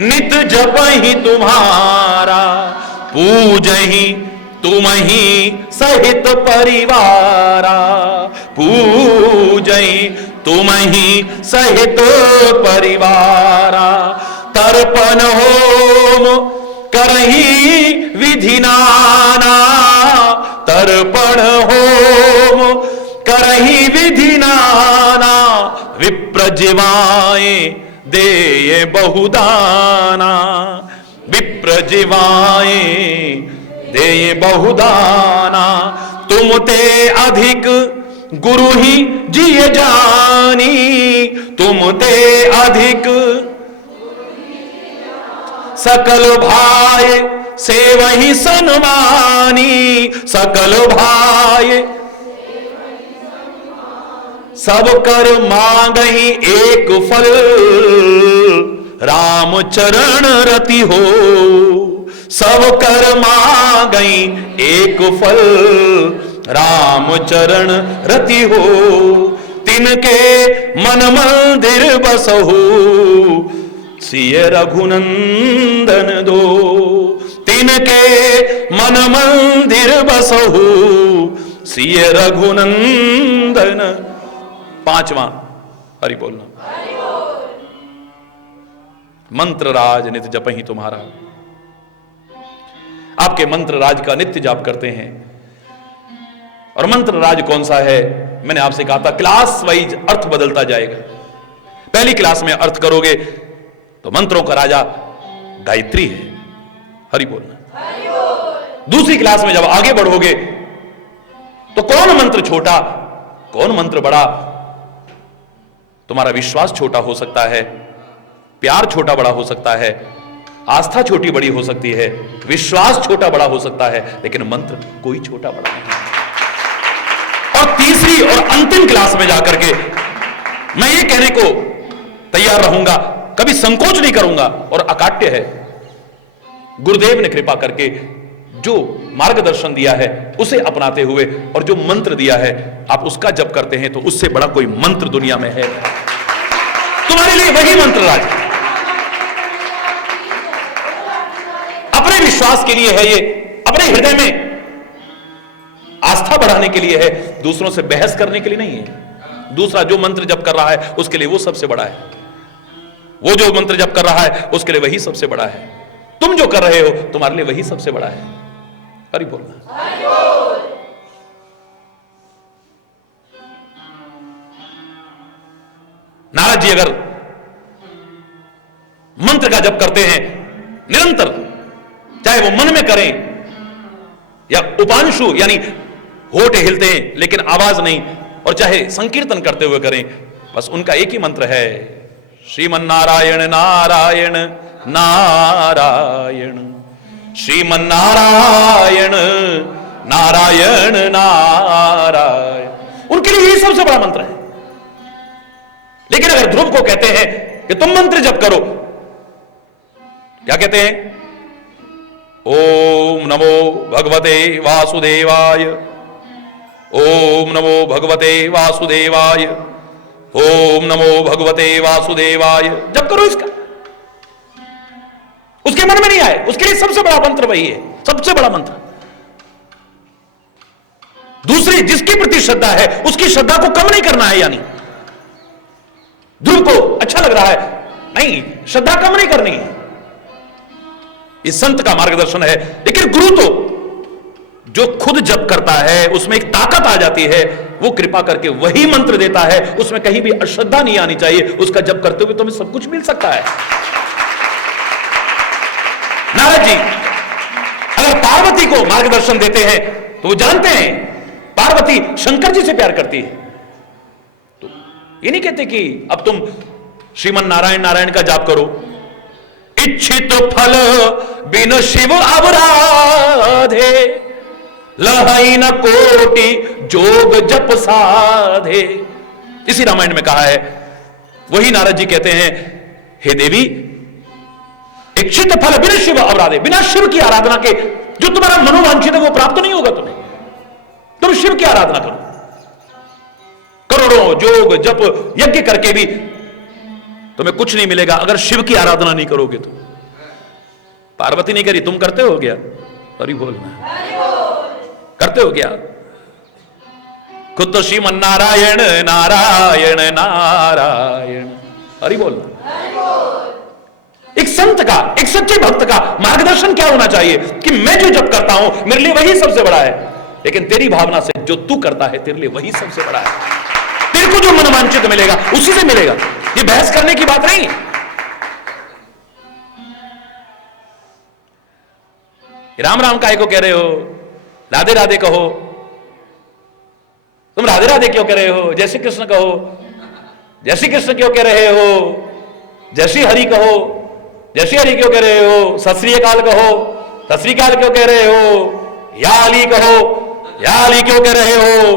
नित जप ही तुम्हारा, पूज ही तुम ही सहित परिवारा, पूज ही तुम ही सहित परिवारा, तर्पण होम करही विधि नाना, तर्पण होम करही विधि नाना, विप्र जीवाए देये बहुदाना, विप्र जीवाए देये बहुदाना, तुम ते अधिक गुरु ही जिय जानी, तुम ते अधिक सकल भाई से वही सन्मानी, सकल भाई सब कर मांगही एक फल, राम चरण रति हो, सब कर मांगही एक फल, राम चरण रति हो, तिनके मन मंदिर बसहु, सिय रघुनंदन दो, तिनके मन मंदिर बसहु, सिय रघुनंदन। पांचवा हरि बोलना, मंत्र राज नित्य जप ही तुम्हारा। आपके मंत्र राज का नित्य जाप करते हैं। और मंत्र राज कौन सा है, मैंने आपसे कहा था क्लास वाइज अर्थ बदलता जाएगा। पहली क्लास में अर्थ करोगे तो मंत्रों का राजा गायत्री है, हरि बोलना। दूसरी क्लास में जब आगे बढ़ोगे तो कौन मंत्र छोटा कौन मंत्र बड़ा, तुम्हारा विश्वास छोटा हो सकता है, प्यार छोटा बड़ा हो सकता है, आस्था छोटी बड़ी हो सकती है, विश्वास छोटा बड़ा हो सकता है, लेकिन मंत्र कोई छोटा बड़ा नहीं। और अंतिम क्लास में जाकर के मैं ये कहने को तैयार रहूंगा, कभी संकोच नहीं करूंगा, और अकाट्य है, गुरुदेव ने कृपा करके जो मार्गदर्शन दिया है उसे अपनाते हुए, और जो मंत्र दिया है आप उसका जप करते हैं, तो उससे बड़ा कोई मंत्र दुनिया में है? तुम्हारे लिए वही मंत्र राज, अपने विश्वास के लिए है, ये अपने हृदय में आस्था बढ़ाने के लिए है, दूसरों से बहस करने के लिए नहीं है। दूसरा जो मंत्र जप कर रहा है उसके लिए वो सबसे बड़ा है, वो जो मंत्र जप कर रहा है उसके लिए वही सबसे बड़ा है, तुम जो कर रहे हो तुम्हारे लिए वही सबसे बड़ा है। हरि बोलना। नारद जी अगर मंत्र का जप करते हैं निरंतर, चाहे वो मन में करें या उपांशु यानी होठ हिलते हैं लेकिन आवाज नहीं, और चाहे संकीर्तन करते हुए करें, बस उनका एक ही मंत्र है, श्रीमन नारायण नारायण नारायण, श्रीमन नारायण नारायण नारायण। उनके लिए यही सबसे बड़ा मंत्र है। लेकिन अगर ध्रुव को कहते हैं कि तुम मंत्र जप करो, क्या कहते हैं? ओम नमो भगवते वासुदेवाय, ओम नमो भगवते वासुदेवाय, ओम नमो भगवते वासुदेवाय। जप करो इसका, उसके मन में नहीं आए, उसके लिए सबसे बड़ा मंत्र वही है, सबसे बड़ा मंत्र। दूसरी जिसके प्रति श्रद्धा है उसकी श्रद्धा को कम नहीं करना है, यानी ध्रुव को अच्छा लग रहा है, नहीं, श्रद्धा कम नहीं करनी है। इस संत का मार्गदर्शन है। लेकिन गुरु तो जो खुद जप करता है उसमें एक ताकत आ जाती है, वो कृपा करके वही मंत्र देता है, उसमें कहीं भी अश्रद्धा नहीं आनी चाहिए। उसका जप करते हुए तुम्हें सब कुछ मिल सकता है। नारद जी अगर पार्वती को मार्गदर्शन देते हैं तो वो जानते हैं पार्वती शंकर जी से प्यार करती है, तो ये नहीं कहते कि अब तुम श्रीमन नारायण नारायण का जाप करो, इच्छित फल बिन शिव अवराधे, लहई न कोटि जोग जप साधे। इसी रामायण में कहा है। वही नारद जी कहते हैं, हे देवी, इच्छित फल बिना शिव अवराधे, बिना शिव की आराधना के जो तुम्हारा मनोवांछित है वो प्राप्त नहीं होगा तुम्हें। तुम शिव की आराधना करो, करोड़ों जोग जप यज्ञ करके भी तुम्हें कुछ नहीं मिलेगा अगर शिव की आराधना नहीं करोगे तो। पार्वती नहीं करी, तुम करते हो क्या? हरि बोलना, करते हो क्या? खुद तो श्रीमन नारायण नारायण नारायण, हरि बोलना। एक संत का, एक सच्चे भक्त का मार्गदर्शन क्या होना चाहिए कि मैं जो जप करता हूं मेरे लिए वही सबसे बड़ा है, लेकिन तेरी भावना से जो तू करता है तेरे लिए वही सबसे बड़ा है। तेरे को जो मनवांछित मिलेगा उसी से मिलेगा। ये बहस करने की बात नहीं। राम राम काहे को कह रहे हो? राधे राधे कहो। तुम राधे राधे क्यों कह रहे हो? जय श्री कृष्ण कहो। जय श्री कृष्ण क्यों कह रहे हो? जय श्री हरि कहो। जय श्री हरि क्यों कह रहे हो? सत श्री अकाल कहो। सत श्री अकाल क्यों कह रहे हो? या अली कहो। या अली क्यों कह रहे हो?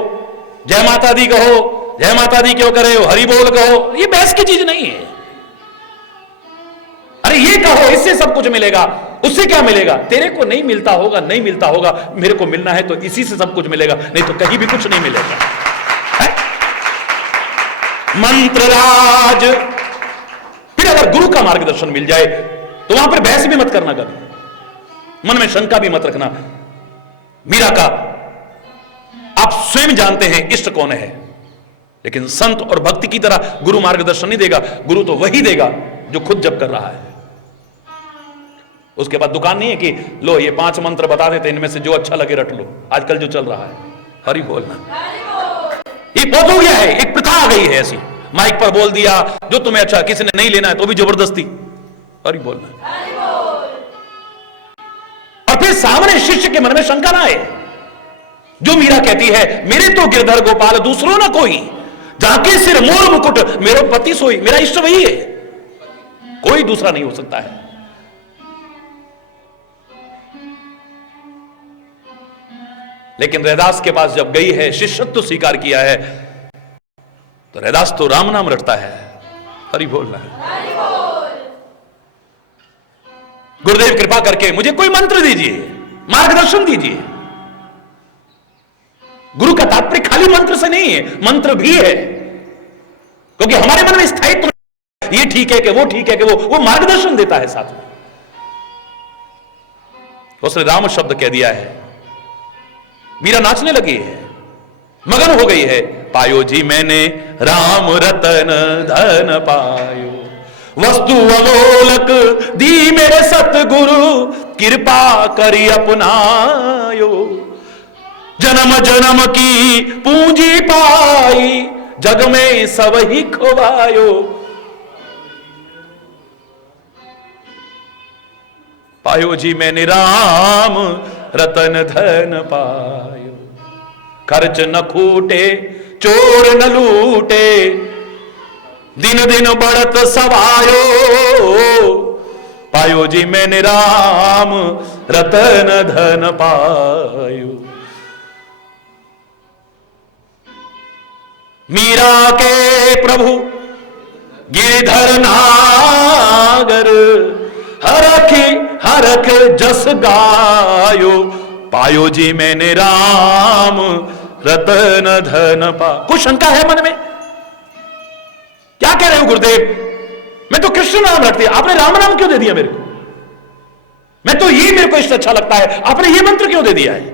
जय माता दी कहो। जय माता दी क्यों कह रहे हो? हरि बोल कहो। ये बहस की चीज नहीं है। अरे ये कहो, इससे सब कुछ मिलेगा। उससे क्या मिलेगा? तेरे को नहीं मिलता होगा, नहीं मिलता होगा, मेरे को मिलना है तो इसी से सब कुछ मिलेगा, नहीं तो कहीं भी कुछ नहीं मिलेगा। है? मंत्रराज। फिर अगर गुरु का मार्गदर्शन मिल जाए तो वहां पर बहस भी मत करना, कभी मन में शंका भी मत रखना। मीरा का आप स्वयं जानते हैं इष्ट कौन है, लेकिन संत और भक्ति की तरह गुरु मार्गदर्शन नहीं देगा। गुरु तो वही देगा जो खुद जप कर रहा है। उसके बाद दुकान नहीं है कि लो ये 5 मंत्र बता देते, इनमें से जो अच्छा लगे रट लो। आजकल जो चल रहा है, हरि बोलना, ये बहुत हो गया है, एक प्रथा आ गई है ऐसी। माइक पर बोल दिया जो तुम्हें अच्छा, किसी ने नहीं लेना है तो भी जबरदस्ती, हरि बोलना। और फिर सामने शिष्य के मन में शंका ना आए। जो मीरा कहती है, मेरे तो गिरधर गोपाल दूसरों ना कोई, जाके सिर मोर मुकुट मेरो पति सोई। मेरा इष्ट वही है, कोई दूसरा नहीं हो सकता है। लेकिन रैदास के पास जब गई है, शिष्यत्व स्वीकार किया है, तो रैदास तो राम नाम रटता है। हरि बोल रहा है। गुरुदेव कृपा करके मुझे कोई मंत्र दीजिए, मार्गदर्शन दीजिए। गुरु का तात्पर्य खाली मंत्र से नहीं है, मंत्र भी है, क्योंकि हमारे मन में स्थायित्व, ये ठीक है कि वो ठीक है कि वो मार्गदर्शन देता है साथ में। उसने राम शब्द कह दिया है, मीरा नाचने लगी है, मगन हो गई है। पायो जी मैंने राम रतन धन पायो, वस्तु अमोलक दी मेरे सतगुरु, कृपा करी अपनायो। जन्म जन्म की पूंजी पाई, जग में सब ही खोवायो। पायो जी मैंने राम रतन धन पायो, खर्च न खूटे चोर न लूटे, दिन दिन बढ़त सवायो। पायो जी मैंने राम रतन धन पायो। मीरा के प्रभु गिरधर नागर, हरख जस गायो। पायो जी मैंने राम रतन धन पा। कुछ शंका है मन में, क्या कह रहे हो गुरुदेव? मैं तो कृष्ण नाम रखती, आपने राम नाम क्यों दे दिया मेरे को? मैं तो ये मेरे को इष्ट अच्छा लगता है, आपने ये मंत्र क्यों दे दिया है?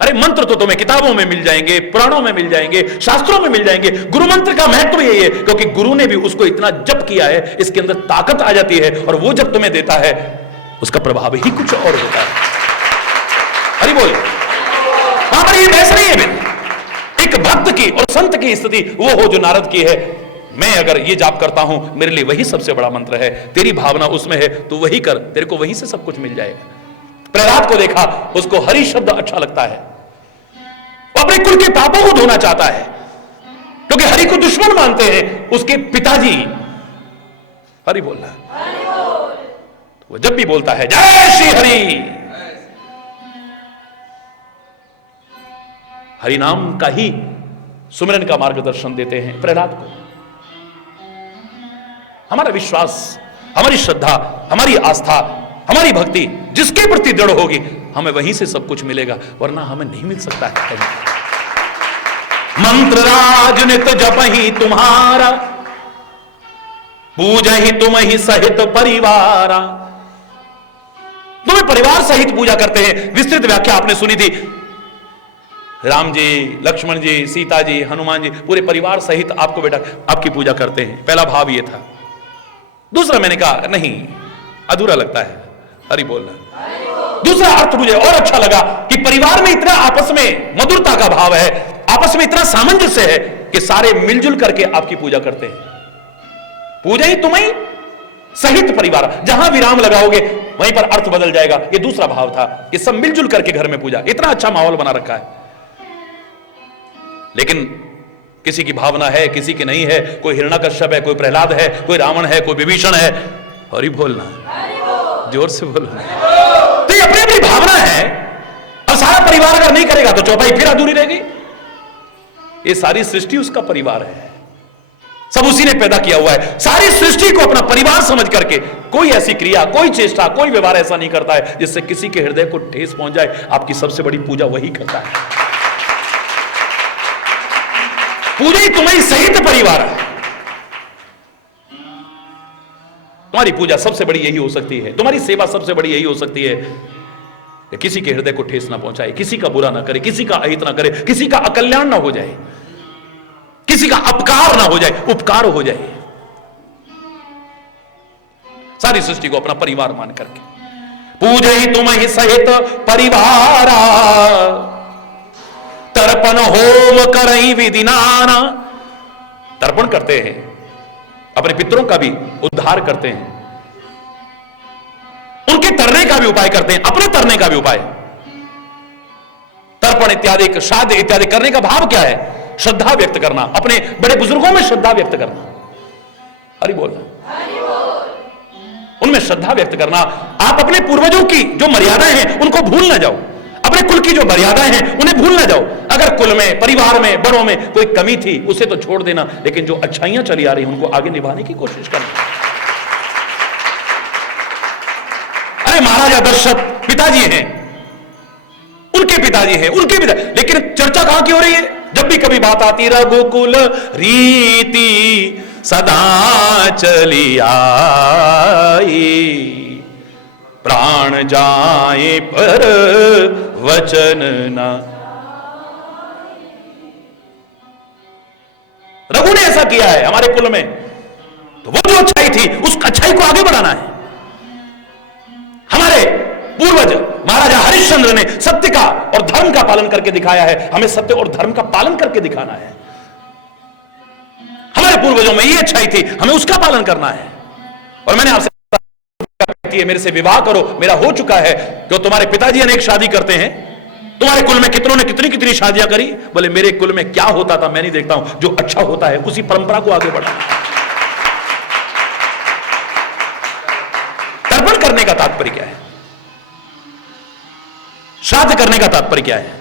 अरे मंत्र तो तुम्हें किताबों में मिल जाएंगे, पुराणों में मिल जाएंगे, शास्त्रों में मिल जाएंगे। गुरु मंत्र का महत्व यही है, क्योंकि गुरु ने भी उसको इतना जप किया है, इसके अंदर ताकत आ जाती है, और वो जब तुम्हें देता है उसका प्रभाव ही कुछ और होता है। हरि बोल। वहां पर ये बहस नहीं है। एक भक्त की और संत की स्थिति वो हो जो नारद की है। मैं अगर ये जाप करता हूं, मेरे लिए वही सबसे बड़ा मंत्र है। तेरी भावना उसमें है तो वही कर, तेरे को वहीं से सब कुछ मिल जाएगा। प्रहलाद को देखा, उसको हरि शब्द अच्छा लगता है, वो अपने कुल के पापों को धोना चाहता है, क्योंकि हरि को दुश्मन मानते हैं उसके पिताजी। हरि बोलना, वो जब भी बोलता है जय श्री हरि, हरि नाम का ही सुमिरन का मार्गदर्शन देते हैं प्रहलाद को। हमारा विश्वास, हमारी श्रद्धा, हमारी आस्था, हमारी भक्ति जिसके प्रति दृढ़ होगी, हमें वहीं से सब कुछ मिलेगा, वरना हमें नहीं मिल सकता है। मंत्र राजनित जप ही तुम्हारा, पूज ही तुम ही सहित परिवारा। तुम्हें परिवार सहित पूजा करते हैं। विस्तृत व्याख्या आपने सुनी थी, राम जी, लक्ष्मण जी, सीता जी, हनुमान जी, पूरे परिवार सहित आपको बेटा आपकी पूजा करते हैं। पहला भाव ये था। दूसरा मैंने कहा नहीं, अधूरा लगता है, हरि बोलना। दूसरा अर्थ मुझे और अच्छा लगा कि परिवार में इतना आपस में मधुरता का भाव है, आपस में इतना सामंजस्य है कि सारे मिलजुल करके आपकी पूजा करते हैं। पूजा ही तुम्हें सहित परिवार, जहां विराम लगाओगे वहीं पर अर्थ बदल जाएगा। ये दूसरा भाव था कि सब मिलजुल करके घर में पूजा, इतना अच्छा माहौल बना रखा है। लेकिन किसी की भावना है, किसी की नहीं है। कोई हिरण्यकश्यप है, कोई प्रहलाद है, कोई रावण है, कोई विभीषण है। हरि बोलना, जोर से बोलना। तो ये अपनी अपनी भावना है, और सारा परिवार अगर नहीं करेगा तो चौपाई फिर अधूरी रहेगी। ये सारी सृष्टि उसका परिवार है, सब उसी ने पैदा किया हुआ है। सारी सृष्टि को अपना परिवार समझ करके कोई ऐसी क्रिया, कोई चेष्टा, कोई व्यवहार ऐसा नहीं करता है जिससे किसी के हृदय को ठेस पहुंच जाए। आपकी सबसे बड़ी पूजा वही करता है। पूजा ही तुम्हारी सहित परिवार है। तुम्हारी पूजा सबसे बड़ी यही हो सकती है, तुम्हारी सेवा सबसे बड़ी यही हो सकती है कि किसी के हृदय को ठेस ना पहुंचाए, किसी का बुरा ना करे, किसी का अहित ना करे, किसी का अकल्याण ना हो जाए, किसी का अपकार ना हो जाए, उपकार हो जाए। सारी सृष्टि को अपना परिवार मान करके पूजे ही तुम ही सहित परिवारा, तर्पण होम करई विधिनाना। तर्पण करते हैं, अपने पितरों का भी उद्धार करते हैं, उनके तरने का भी उपाय करते हैं, अपने तरने का भी उपाय। तर्पण इत्यादि, श्राद्ध इत्यादि करने का भाव क्या है? श्रद्धा व्यक्त करना, अपने बड़े बुजुर्गों में श्रद्धा व्यक्त करना। हरि बोलना, उनमें श्रद्धा व्यक्त करना। आप अपने पूर्वजों की जो मर्यादाएं हैं उनको भूल ना जाओ। अपने कुल की जो मर्यादाएं हैं उन्हें भूल ना जाओ। अगर कुल में, परिवार में, बड़ों में कोई कमी थी उसे तो छोड़ देना, लेकिन जो अच्छाइयां चली आ रही उनको आगे निभाने की कोशिश करना। अरे महाराजा दशरथ पिताजी हैं, उनके पिताजी हैं, उनके पिता, लेकिन चर्चा कहां की हो रही है? जब भी कभी बात आती, रघुकुल रीति सदा चली आई, प्राण जाए पर वचन ना। रघु ने ऐसा किया है हमारे कुल में, तो वो जो अच्छाई थी उस अच्छाई को आगे बढ़ाना है। हमारे पूर्वज महाराजा हरिश्चंद्र ने सत्य का और धर्म का पालन करके दिखाया है, हमें सत्य और धर्म का पालन करके दिखाना है। हमारे पूर्वजों में ये अच्छाई थी, हमें उसका पालन करना है। और मैंने आपसे मेरे से विवाह करो, मेरा हो चुका है। क्यों तुम्हारे पिताजी अनेक शादी करते हैं? तुम्हारे कुल में कितनों ने कितनी कितनी शादियां करी? बोले मेरे कुल में क्या होता था मैं नहीं देखता हूं, जो अच्छा होता है उसी परंपरा को आगे बढ़ाना। तर्पण करने का तात्पर्य क्या है? श्राद्ध करने का तात्पर्य क्या है?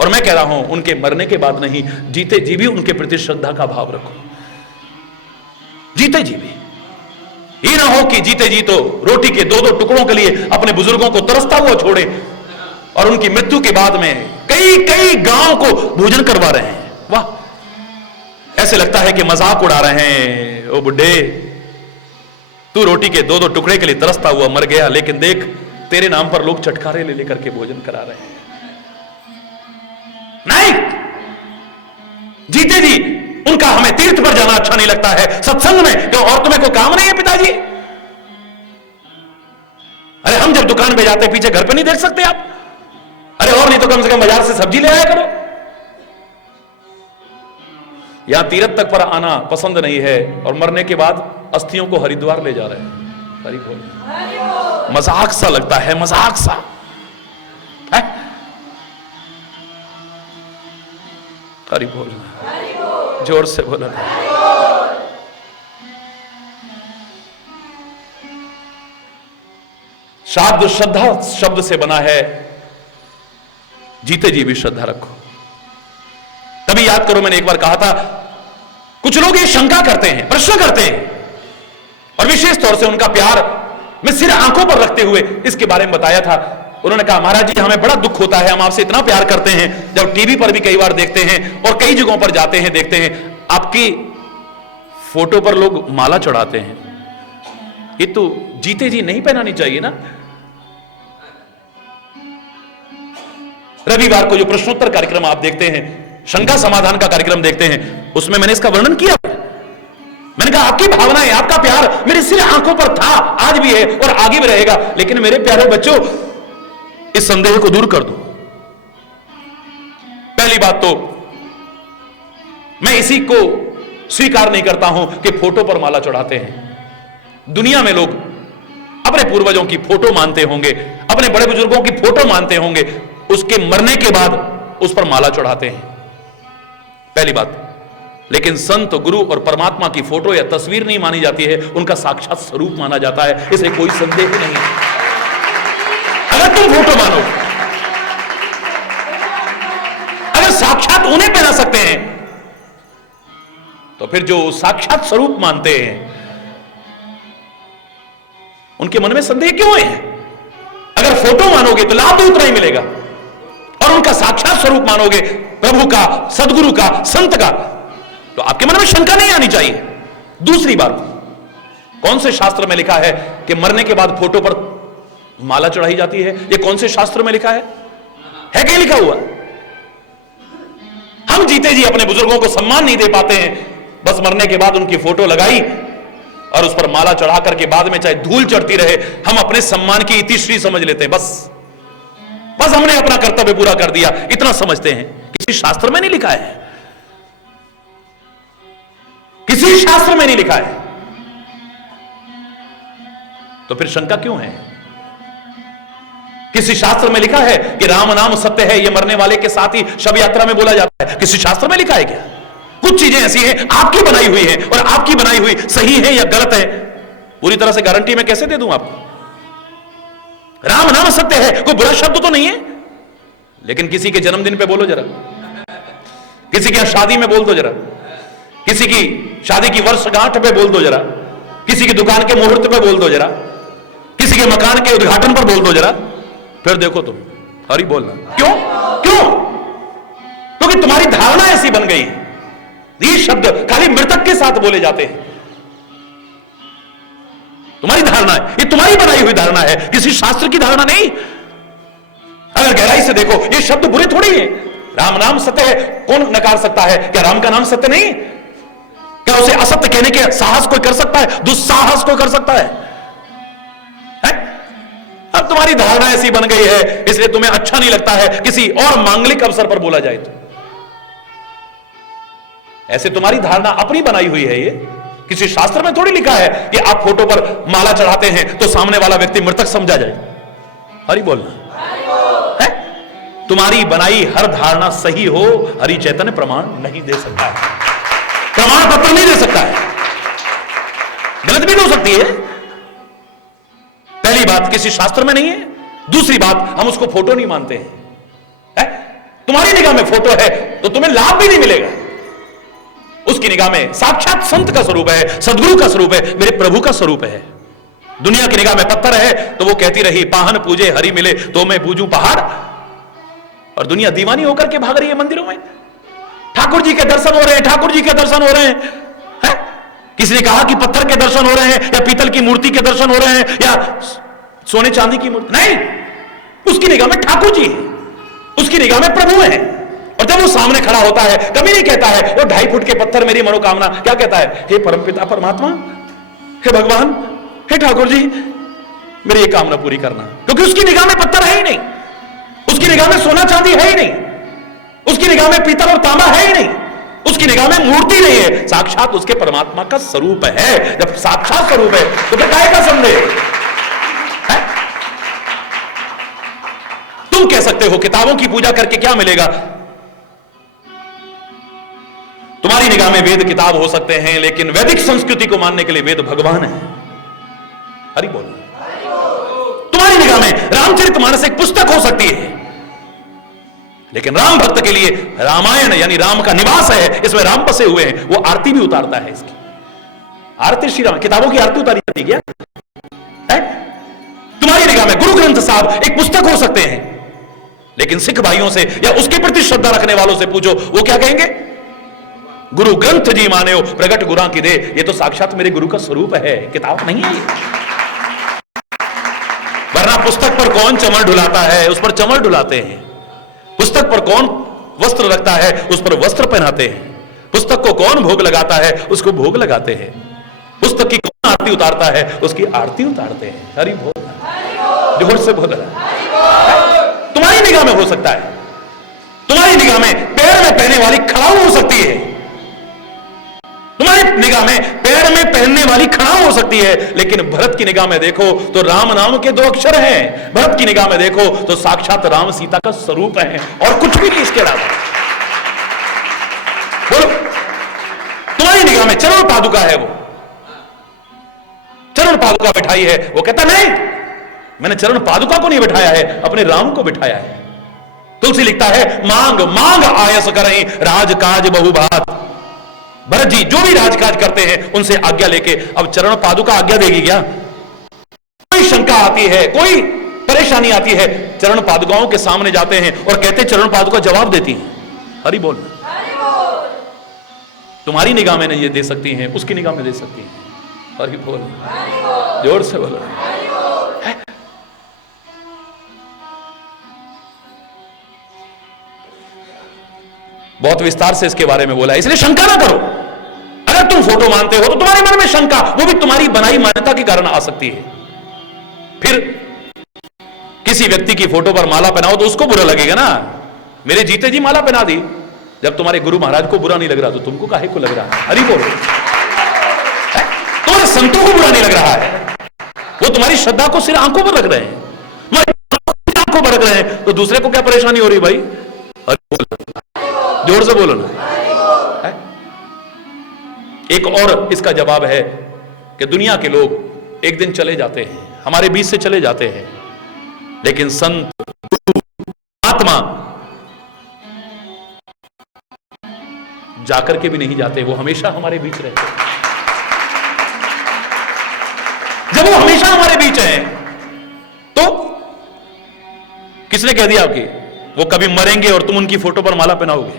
और मैं कह रहा हूं उनके मरने के बाद नहीं, जीते जी भी उनके प्रति श्रद्धा का भाव रखो। जीते जी भी ये ना हो कि जीते जी तो रोटी के दो दो टुकड़ों के लिए अपने बुजुर्गों को तरसता हुआ छोड़े और उनकी मृत्यु के बाद में कई कई गांव को भोजन करवा रहे हैं। वाह, ऐसे लगता है कि मजाक उड़ा रहे हैं। ओ बुड्ढे, तू रोटी के दो दो टुकड़े के लिए तरसता हुआ मर गया, लेकिन देख तेरे नाम पर लोग चटखारे ले लेकर के भोजन करा रहे हैं। नहीं, जीते जी उनका हमें तीर्थ पर जाना अच्छा नहीं लगता है, सत्संग में। क्यों? और तुम्हें कोई काम नहीं है पिताजी? अरे हम जब दुकान पे जाते पीछे घर पे नहीं देख सकते आप? अरे और नहीं तो कम से कम बाजार से सब्जी ले आया करो। यहां तीर्थ तक पर आना पसंद नहीं है और मरने के बाद अस्थियों को हरिद्वार ले जा रहे हैं। हरि बोल। मजाक सा लगता है, मजाक सा है। हरि बोल, जोर से बोला। श्राद्ध श्रद्धा शब्द से बना है, जीते जी भी श्रद्धा रखो। तभी याद करो मैंने एक बार कहा था, कुछ लोग ये शंका करते हैं, प्रश्न करते हैं, और विशेष तौर से उनका प्यार मैं सिर्फ आंखों पर रखते हुए इसके बारे में बताया था। उन्होंने कहा महाराज जी हमें बड़ा दुख होता है, हम आपसे इतना प्यार करते हैं, जब टीवी पर भी कई बार देखते हैं और कई जगहों पर जाते हैं देखते हैं आपकी फोटो पर लोग माला चढ़ाते हैं। ये तो जीते जी नहीं पहनानी चाहिए ना। रविवार को जो प्रश्नोत्तर कार्यक्रम आप देखते हैं, शंका समाधान का कार्यक्रम देखते हैं, उसमें मैंने इसका वर्णन किया। मैंने कहा आपकी भावनाएं, आपका प्यार मेरे सिर्फ आंखों पर था, आज भी है और आगे भी रहेगा, लेकिन मेरे प्यारे बच्चों इस संदेह को दूर कर दो। पहली बात तो मैं इसी को स्वीकार नहीं करता हूं कि फोटो पर माला चढ़ाते हैं। दुनिया में लोग अपने पूर्वजों की फोटो मानते होंगे, अपने बड़े बुजुर्गों की फोटो मानते होंगे, उसके मरने के बाद उस पर माला चढ़ाते हैं। पहली बात। लेकिन संत, गुरु और परमात्मा की फोटो या तस्वीर नहीं मानी जाती है, उनका साक्षात स्वरूप माना जाता है, इसमें कोई संदेह नहीं है। अगर तुम फोटो मानो, अगर साक्षात उन्हें पहना सकते हैं, तो फिर जो साक्षात स्वरूप मानते हैं उनके मन में संदेह क्यों है? अगर फोटो मानोगे तो लाभ तो उतना ही मिलेगा, और उनका साक्षात स्वरूप मानोगे, प्रभु का, सदगुरु का, संत का, तो आपके मन में शंका नहीं आनी चाहिए। दूसरी बात, कौन से शास्त्र में लिखा है कि मरने के बाद फोटो पर माला चढ़ाई जाती है? ये कौन से शास्त्र में लिखा है कहीं लिखा हुआ? हम जीते जी अपने बुजुर्गों को सम्मान नहीं दे पाते हैं, बस मरने के बाद उनकी फोटो लगाई और उस पर माला चढ़ा करके बाद में चाहे धूल चढ़ती रहे, हम अपने सम्मान की इतिश्री समझ लेते हैं। बस हमने अपना कर्तव्य पूरा कर दिया, इतना समझते हैं। किसी शास्त्र में नहीं लिखा है, किसी शास्त्र में नहीं लिखा है, तो फिर शंका क्यों है? किसी शास्त्र में लिखा है कि राम नाम सत्य है, यह मरने वाले के साथ ही शव यात्रा में बोला जाता है? किसी शास्त्र में लिखा है क्या? कुछ चीजें ऐसी हैं आपकी बनाई हुई हैं, और आपकी बनाई हुई सही है या गलत है पूरी तरह से गारंटी मैं कैसे दे दूं आपको? राम नाम सत्य है, कोई बुरा शब्द तो नहीं है, लेकिन किसी के जन्मदिन पे बोलो जरा, किसी के शादी में बोल दो जरा, किसी की शादी की वर्षगांठ पे बोल दो जरा, किसी की दुकान के मुहूर्त पे बोल दो जरा, किसी के मकान के उद्घाटन पर बोल दो जरा, फिर देखो तुम हरि बोलना। क्यों? क्यों? क्योंकि तुम्हारी धारणा ऐसी बन गई। ये शब्द खाली मृतक के साथ बोले जाते हैं। तुम्हारी धारणा है, ये तुम्हारी बनाई हुई धारणा है, किसी शास्त्र की धारणा नहीं। अगर गहराई से देखो, ये शब्द बुरे थोड़ी है। राम नाम सत्य है, कौन नकार सकता है? क्या राम का नाम सत्य नहीं? क्या उसे असत्य कहने के साहस कोई कर सकता है? दुस्साहस कोई कर सकता है? अब तुम्हारी धारणा ऐसी बन गई है, इसलिए तुम्हें अच्छा नहीं लगता है किसी और मांगलिक अवसर पर बोला जाए तो। ऐसे तुम्हारी धारणा अपनी बनाई हुई है। ये किसी शास्त्र में थोड़ी लिखा है कि आप फोटो पर माला चढ़ाते हैं तो सामने वाला व्यक्ति मृतक समझा जाए। हरि बोलना है। तुम्हारी बनाई हर धारणा सही हो, हरि चैतन्य प्रमाण नहीं दे सकता है, प्रमाण पत्र नहीं दे सकता है, गलत भी हो सकती है। पहली बात किसी शास्त्र में नहीं है, दूसरी बात हम उसको फोटो नहीं मानते हैं। तुम्हारी निगाह में फोटो है तो तुम्हें लाभ भी नहीं मिलेगा। उसकी निगाह में साक्षात संत का स्वरूप है, सदगुरु का स्वरूप है, मेरे प्रभु का स्वरूप है। दुनिया की निगाह में पत्थर है तो वो कहती रही पाहन पूजे हरि मिले तो मैं पूजूं पहाड़, और दुनिया दीवानी होकर के भाग रही है मंदिरों में। ठाकुर जी के दर्शन हो रहे हैं, ठाकुर जी के दर्शन हो रहे हैं, है? किसी ने कहा कि पत्थर के दर्शन हो रहे हैं या पीतल की मूर्ति के दर्शन हो रहे हैं या सोने चांदी की मूर्ति, नहीं। उसकी निगाह में ठाकुर जी है, उसकी निगाह में प्रभु है। और जब वो सामने खड़ा होता है कभी नहीं कहता है वो 2.5 फुट के पत्थर मेरी मनोकामना, क्या कहता है? हे परमपिता परमात्मा, हे भगवान, हे ठाकुर जी, मेरी ये कामना पूरी करना। क्योंकि उसकी निगाह में पत्थर है ही नहीं, उसकी निगाह में सोना चांदी है ही नहीं, उसकी निगाह में पीतल और तांबा है ही नहीं, उसकी निगाह में मूर्ति नहीं है, साक्षात उसके परमात्मा का स्वरूप है। जब साक्षात स्वरूप है तो फिर काहे का संदेह? तुम कह सकते हो किताबों की पूजा करके क्या मिलेगा? तुम्हारी निगाह में वेद किताब हो सकते हैं, लेकिन वैदिक संस्कृति को मानने के लिए वेद भगवान है। हरि बोल। तुम्हारी निगाह में रामचरितमानस एक पुस्तक हो सकती है, लेकिन राम भक्त के लिए रामायण यानी राम का निवास है, इसमें राम बसे हुए हैं। वो आरती भी उतारता है इसकी। आरती श्री राम, किताबों की आरती उतारी जाती क्या है? तुम्हारी निगाह में गुरु ग्रंथ साहब एक पुस्तक हो सकते हैं, लेकिन सिख भाइयों से या उसके प्रति श्रद्धा रखने वालों से पूछो, वो क्या कहेंगे? गुरु ग्रंथ जी माने हो प्रगट गुरा की दे, ये तो साक्षात मेरे गुरु का स्वरूप है, किताब नहीं है ये। वरना पुस्तक पर कौन चमड़ ढुलाता है? उस पर चमड़ ढुलाते हैं। पुस्तक पर कौन वस्त्र रखता है? उस पर वस्त्र पहनाते हैं। पुस्तक को कौन भोग लगाता है? उसको भोग लगाते हैं। पुस्तक की कौन आरती उतारता है? उसकी आरती उतारते हैं। हरि बोल, जोर से बोल रहा है। तुम्हारी निगाह में हो सकता है, तुम्हारी निगाह में पैर में पहनने वाली खड़ाऊ हो सकती है, तुम्हारी निगाह में पैर में पहनने वाली खड़ाऊ हो सकती है, लेकिन भरत की निगाह में देखो तो राम नाम के 2 अक्षर हैं। भरत की निगाह में देखो तो साक्षात राम सीता का स्वरूप है और कुछ भी नहीं इसके अलावा। बोलो, तुम्हारी निगाह में चरण पादुका है, वो चरण पादुका बिठाई है, वो कहता नहीं, मैंने चरण पादुका को नहीं बिठाया है, अपने राम को बिठाया है। तुलसी लिखता है मांग मांग आयस करें राजकाज बहुभात। भरत जी जो भी राजकाज करते हैं उनसे आज्ञा लेके, अब चरण पादुका आज्ञा देगी क्या? कोई शंका आती है, कोई परेशानी आती है, चरण पादुकाओं के सामने जाते हैं और कहते चरण पादुका जवाब देती हैं। हरि बोल। तुम्हारी निगाह में नहीं ये दे सकती हैं, उसकी निगाह में दे सकती हैं। हरि बोल, जोर से बोलो। बहुत विस्तार से इसके बारे में बोला है, इसलिए शंका ना करो। अगर तुम फोटो मानते हो तो तुम्हारे मन में शंका, वो भी तुम्हारी बनाई मान्यता के कारण आ सकती है। फिर किसी व्यक्ति की फोटो पर माला पहनाओ तो उसको बुरा लगेगा ना, मेरे जीते जी माला पहना दी। जब तुम्हारे गुरु महाराज को बुरा नहीं लग रहा तो तुमको काहे को लग रहा है? हरि बोल। तुम्हारे संतों को बुरा नहीं लग रहा है, वो तुम्हारी श्रद्धा को सिर्फ आंखों पर रख रहे हैं, आंखों पर रख रहे हैं, तो दूसरे को क्या परेशानी हो रही भाई? हरि बोल, जोर से बोलो ना। एक और इसका जवाब है कि दुनिया के लोग एक दिन चले जाते हैं, हमारे बीच से चले जाते हैं, लेकिन संत, गुरु, आत्मा जाकर के भी नहीं जाते, वो हमेशा हमारे बीच रहते हैं। जब वो हमेशा हमारे बीच हैं तो किसने कह दिया कि वो कभी मरेंगे और तुम उनकी फोटो पर माला पहनाओगे?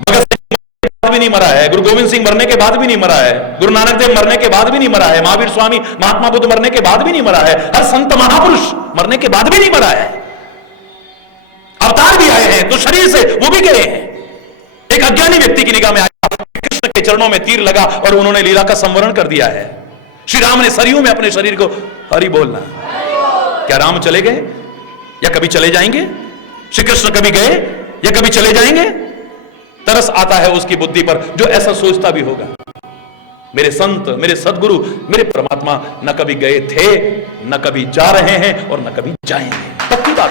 भगत सिंह के बाद भी नहीं मरा है, गुरु गोविंद सिंह मरने के बाद भी नहीं मरा है, गुरु नानक देव मरने के बाद भी नहीं मरा है, महावीर स्वामी महात्मा बुद्ध मरने के बाद भी नहीं मरा है, हर संत महापुरुष मरने के बाद भी नहीं मरा है। अवतार भी आए हैं तो शरीर से वो भी गए हैं। एक अज्ञानी व्यक्ति की निगाह में आया, कृष्ण के चरणों में तीर लगा और उन्होंने लीला का संवरण कर दिया है। श्री राम ने सरयू में अपने शरीर को हरि बोलना। क्या राम चले गए या कभी चले जाएंगे? श्री कृष्ण कभी गए या कभी चले जाएंगे? तरस आता है उसकी बुद्धि पर जो ऐसा सोचता भी होगा। मेरे संत, मेरे सदगुरु, मेरे परमात्मा न कभी गए थे, न कभी जा रहे हैं और न कभी जाएंगे। पक्की बात।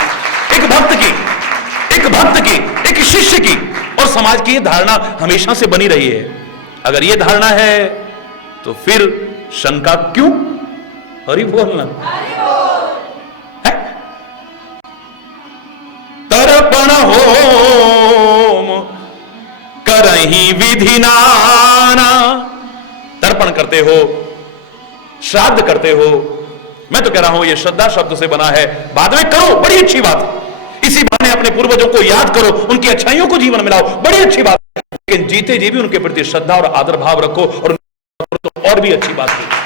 एक भक्त की, एक शिष्य की और समाज की धारणा हमेशा से बनी रही है। अगर यह धारणा है तो फिर शंका क्यों? हरि बोलना। तर्पण होम करही विधि नाना। तर्पण करते हो, श्राद्ध करते हो, मैं तो कह रहा हूं ये श्रद्धा शब्द से बना है, बाद में करो, बड़ी अच्छी बात है। इसी बहाने अपने पूर्वजों को याद करो, उनकी अच्छाइयों को जीवन में लाओ, बड़ी अच्छी बात है। लेकिन जीते जी भी उनके प्रति श्रद्धा और आदर भाव रखो और तो और भी अच्छी बात है।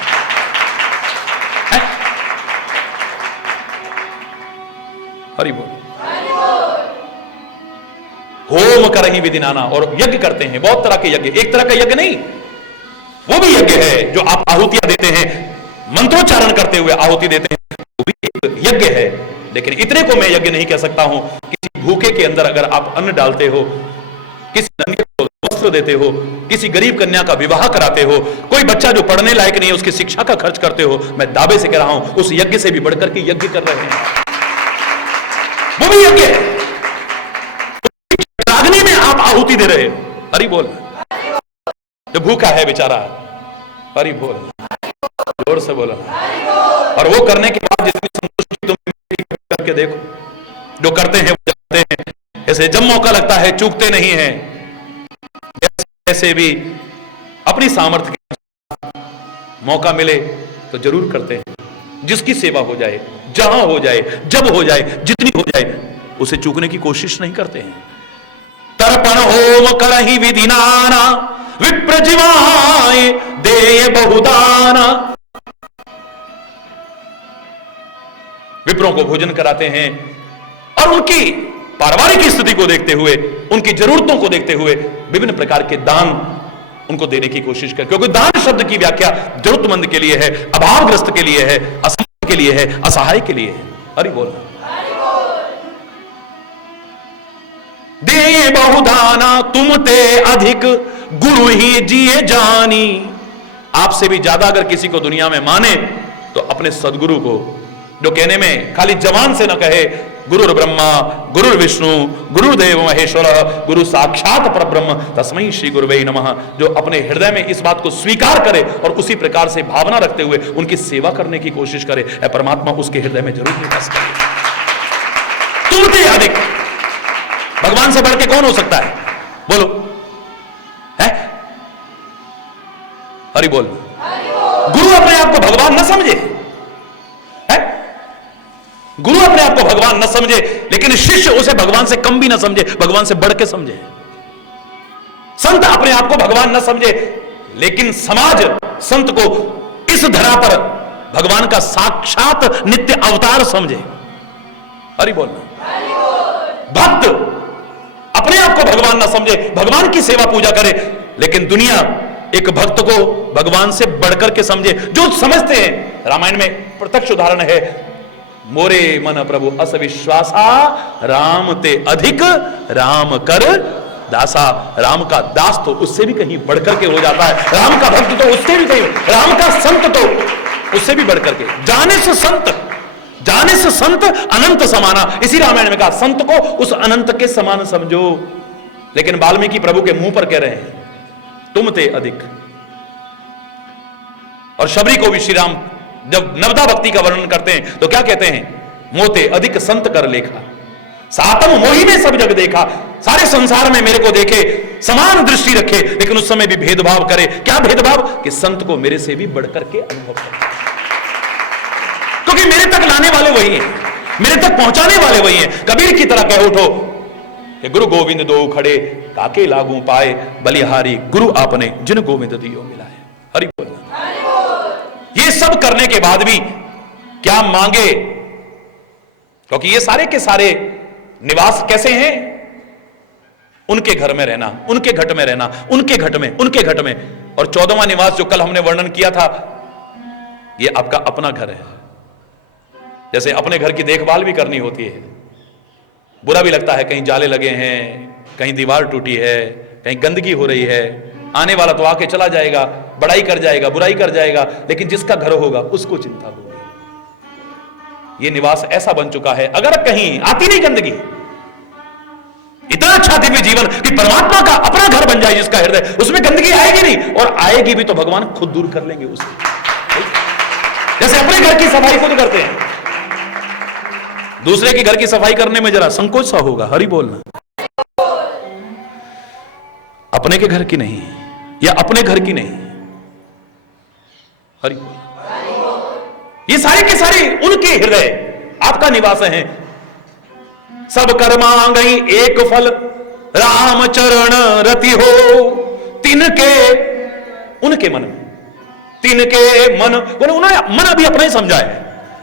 हरि बोल। होम करही विधि नाना। और यज्ञ करते हैं, बहुत तरह के यज्ञ। एक तरह का यज्ञ नहीं, वो भी यज्ञ है जो आप आहुतियां देते हैं, मंत्रोच्चारण करते हुए आहुति देते हैं, वो भी एक यज्ञ है। लेकिन इतने को मैं यज्ञ नहीं कह सकता हूं। किसी भूखे के अंदर अगर आप अन्न डालते हो, किसी नंगे को वस्त्र देते हो, किसी गरीब कन्या का विवाह कराते हो, कोई बच्चा जो पढ़ने लायक नहीं है उसकी शिक्षा का खर्च करते हो, मैं दावे से कह रहा हूं उस यज्ञ से भी बढ़कर के यज्ञ कर रहे हैं, वो भी यज्ञ है। रागनी में आप आहुति दे रहे हो। हरि बोल। जो भूखा है बेचारा, हरि बोल, जोर से बोला। और वो करने के बाद जितनी संतुष्टि तुम करके देखो, जो करते हैं वो जानते हैं। ऐसे जब मौका लगता है चूकते नहीं हैं, ऐसे भी अपनी सामर्थ्य के मौका मिले तो जरूर करते हैं। जिसकी सेवा हो जाए, जहां हो जाए, जब हो जाए, जितनी हो जाए, उसे चूकने की कोशिश नहीं करते हैं। तर्पण होम करहि विधि नाना, विप्र जीवाय देय बहुदाना। विप्रों को भोजन कराते हैं और उनकी पारिवारिक स्थिति को देखते हुए, उनकी जरूरतों को देखते हुए विभिन्न प्रकार के दान उनको देने की कोशिश कर। क्योंकि दान शब्द की व्याख्या जरूरतमंद के लिए है, अभावग्रस्त के लिए है, असमर्थ के लिए है, असहाय के लिए है। हरि बोल। दे बहुदाना तुम ते अधिक गुरु ही जिए जानी। आपसे भी ज्यादा अगर किसी को दुनिया में माने तो अपने सदगुरु को, जो कहने में खाली जवान से न कहे गुरुर ब्रह्मा गुरुर विष्णु गुरुदेव महेश्वर गुरु साक्षात परब्रह्म तस्मै श्री गुरुवे नमः, जो अपने हृदय में इस बात को स्वीकार करे और उसी प्रकार से भावना रखते हुए उनकी सेवा करने की कोशिश करे, परमात्मा उसके हृदय में जरूर निवास करे। तुमते अधिक, भगवान से बढ़ के कौन हो सकता है? बोलो, है? हरि बोल। गुरु अपने आप को भगवान न समझे, है? गुरु अपने आप को भगवान न समझे, लेकिन शिष्य उसे भगवान से कम भी न समझे, भगवान से बढ़ के समझे। संत अपने आप को भगवान न समझे, लेकिन समाज संत को इस धरा पर भगवान का साक्षात नित्य अवतार समझे। हरि बोल। भक्त अपने आप को भगवान ना समझे, भगवान की सेवा पूजा करे, लेकिन दुनिया एक भक्त को भगवान से बढ़कर के समझे। जो समझते हैं, रामायण में प्रत्यक्ष उदाहरण है, मोरे मन प्रभु अस विश्वासा राम ते अधिक राम कर दासा। राम का दास तो उससे भी कहीं बढ़कर के हो जाता है, राम का भक्त तो उससे भी कहीं, राम का संत तो उससे भी बढ़कर के। जाने से संत अनंत समाना। इसी रामायण में कहा संत को उस अनंत के समान समझो। लेकिन वाल्मीकि प्रभु के मुंह पर कह रहे हैं तुम ते अधिक। और शबरी को भी श्री राम जब नवदा भक्ति का वर्णन करते हैं तो क्या कहते हैं? मोते अधिक संत कर लेखा। सातम मोही में सब जग देखा, सारे संसार में मेरे को देखे, समान दृष्टि रखे, लेकिन उस समय भी भेदभाव करे। क्या भेदभाव? कि संत को मेरे से भी बढ़कर के अनुभव करे, क्योंकि मेरे तक लाने वाले वही हैं, मेरे तक पहुंचाने वाले वही हैं। कबीर की तरह कह उठो कि गुरु गोविंद दो खड़े, काके लागू पाए, बलिहारी गुरु आपने जिन गोविंद दियो मिलाए। हरि बोल। ये सब करने के बाद भी क्या मांगे? क्योंकि ये सारे के सारे निवास कैसे हैं? उनके घर में रहना, उनके घट में रहना, उनके घट में, उनके घट में। और 14वां निवास जो कल हमने वर्णन किया था, ये आपका अपना घर है। जैसे अपने घर की देखभाल भी करनी होती है, बुरा भी लगता है, कहीं जाले लगे हैं, कहीं दीवार टूटी है, कहीं गंदगी हो रही है, आने वाला तो आके चला जाएगा, बड़ाई कर जाएगा, बुराई कर जाएगा, लेकिन जिसका घर होगा उसको चिंता होगी। ये निवास ऐसा बन चुका है, अगर कहीं आती नहीं गंदगी, इतना अच्छा दिव्य जीवन कि परमात्मा का अपना घर बन जाए जिसका हृदय, उसमें गंदगी आएगी नहीं, और आएगी भी तो भगवान खुद दूर कर लेंगे उसे। जैसे अपने घर की सफाई खुद करते हैं, दूसरे के घर की सफाई करने में जरा संकोच सा होगा। हरि बोलना। अपने के घर की नहीं, या अपने घर की नहीं। हरि बोल। ये सारे के सारे उनके हृदय आपका निवास है। सब कर्मा गई एक फल, राम चरण रति हो, तिनके उनके मन में, तिनके मन, उन्होंने मन अभी अपना ही समझा है,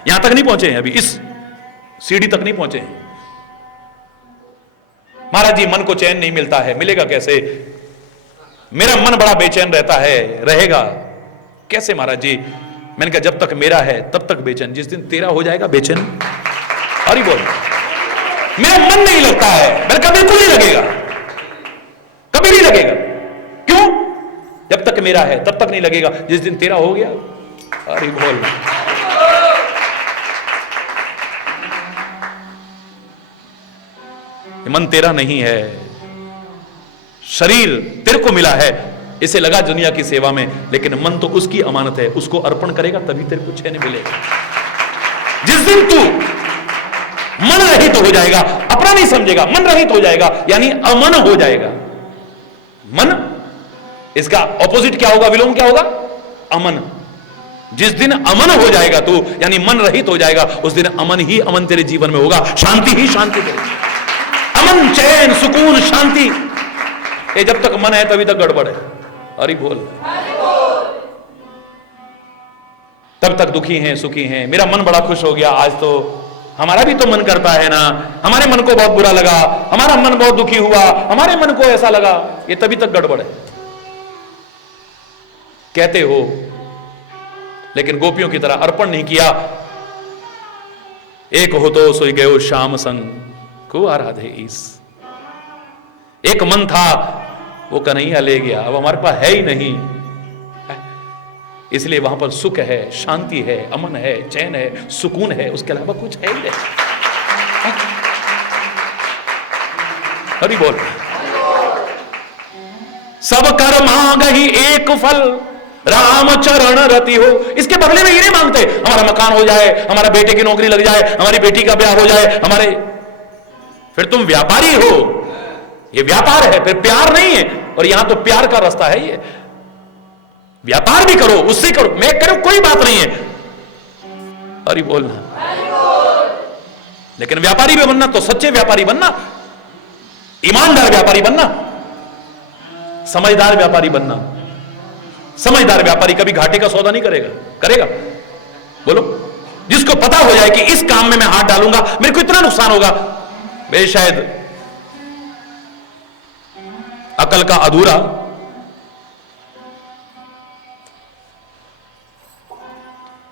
यहां तक नहीं पहुंचे हैं, अभी इस सीढ़ी तक नहीं पहुंचे हैं। महाराज जी मन को चैन नहीं मिलता है, मिलेगा कैसे? मेरा मन बड़ा बेचैन रहता है, रहेगा कैसे महाराज जी? मैंने कहा जब तक मेरा है तब तक बेचैन, जिस दिन तेरा हो जाएगा बेचैन। अरे बोल, मेरा मन नहीं लगता है। मैंने कहा बिल्कुल नहीं लगेगा, कभी नहीं लगेगा। क्यों? जब तक मेरा है तब तक नहीं लगेगा, जिस दिन तेरा हो गया। अरे बोल, मन तेरा नहीं है, शरीर तेरे को मिला है, इसे लगा दुनिया की सेवा में, लेकिन मन तो उसकी अमानत है, उसको अर्पण करेगा तभी तेरे को चैन मिलेगा। जिस दिन तू मन रहित हो जाएगा, अपना नहीं समझेगा, मन रहित हो जाएगा, यानी अमन हो जाएगा। मन, इसका ऑपोजिट क्या होगा, विलोम क्या होगा? अमन। जिस दिन अमन हो जाएगा तू, यानी मन रहित हो जाएगा, उस दिन अमन ही अमन तेरे जीवन में होगा, शांति ही शांति तेरे। अमन, चैन, सुकून, शांति, ये जब तक मन है तभी तक गड़बड़ है। अरे बोल। तब तक दुखी हैं, सुखी हैं। मेरा मन बड़ा खुश हो गया आज, तो हमारा भी तो मन करता है ना, हमारे मन को बहुत बुरा लगा, हमारा मन बहुत दुखी हुआ, हमारे मन को ऐसा लगा, ये तभी तक गड़बड़ है। कहते हो, लेकिन गोपियों की तरह अर्पण नहीं किया। एक हो तो सोई गयो श्याम संग को आराधे ईस। एक मन था, वो कन्हैया ले गया, अब हमारे पास है ही नहीं, इसलिए वहां पर सुख है, शांति है, अमन है, चैन है, सुकून है, उसके अलावा कुछ है ही नहीं। हरि बोल। सब कर मांग ही एक फल, राम चरण रति हो। इसके बदले में ये नहीं मांगते हमारा मकान हो जाए, हमारा बेटे की नौकरी लग जाए, हमारी बेटी का ब्याह हो जाए, हमारे, फिर तुम व्यापारी हो, ये व्यापार है, फिर प्यार नहीं है। और यहां तो प्यार का रास्ता है, ये व्यापार भी करो, उससे करो, मैं करूं, कोई बात नहीं है। अरे बोलना, लेकिन व्यापारी भी बनना तो सच्चे व्यापारी बनना, ईमानदार व्यापारी बनना, समझदार व्यापारी बनना। समझदार व्यापारी कभी घाटे का सौदा नहीं करेगा। करेगा? बोलो। जिसको पता हो जाए कि इस काम में मैं हाथ डालूंगा मेरे को इतना नुकसान होगा, वे शायद अकल का अधूरा,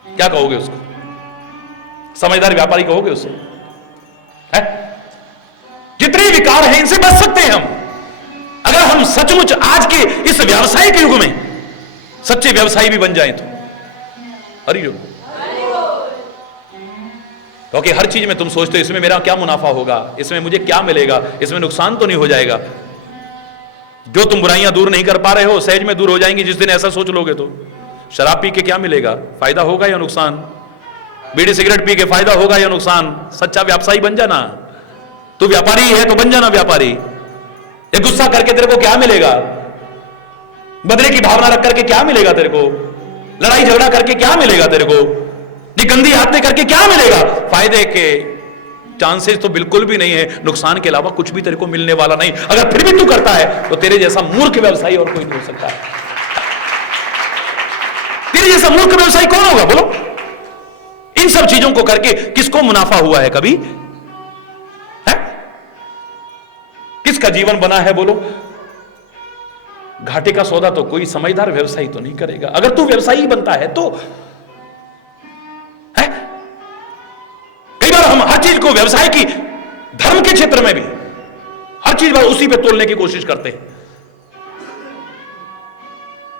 क्या कहोगे उसको? समझदार व्यापारी कहोगे उससे? है? जितने विकार हैं इनसे बच सकते हैं हम, अगर हम सचमुच आज के इस व्यावसायिक युग में सच्चे व्यवसायी भी बन जाएं तो। हरि बोल। क्योंकि हर चीज में तुम सोचते हो इसमें मेरा क्या मुनाफा होगा, इसमें मुझे क्या मिलेगा, इसमें नुकसान तो नहीं हो जाएगा। जो तुम बुराइयां दूर नहीं कर पा रहे हो, सहज में दूर हो जाएंगी जिस दिन ऐसा सोच लोगे तो। शराब पी के क्या मिलेगा, फायदा होगा या नुकसान? बीड़ी सिगरेट पी के फायदा होगा या नुकसान? सच्चा व्यवसायी बन जाना, तू व्यापारी है तो बन जाना व्यापारी। ये गुस्सा करके तेरे को क्या मिलेगा? बदले की भावना रख करके क्या मिलेगा तेरे को? लड़ाई झगड़ा करके क्या मिलेगा तेरे को? ये गंदी आदतें करके क्या मिलेगा? फायदे के चांसेस तो बिल्कुल भी नहीं है, नुकसान के अलावा कुछ भी तेरे को मिलने वाला नहीं। अगर फिर भी तू करता है तो तेरे जैसा मूर्ख व्यवसायी और कोई नहीं हो सकता है। तेरे जैसा मूर्ख व्यवसायी कौन होगा बोलो? इन सब चीजों को करके किसको मुनाफा हुआ है कभी? है? किसका जीवन बना है बोलो? घाटे का सौदा तो कोई समझदार व्यवसायी तो नहीं करेगा। अगर तू व्यवसायी बनता है तो है? कई बार हम हर चीज को व्यवसाय की, धर्म के क्षेत्र में भी हर चीज उसी पे तोलने की कोशिश करते हैं।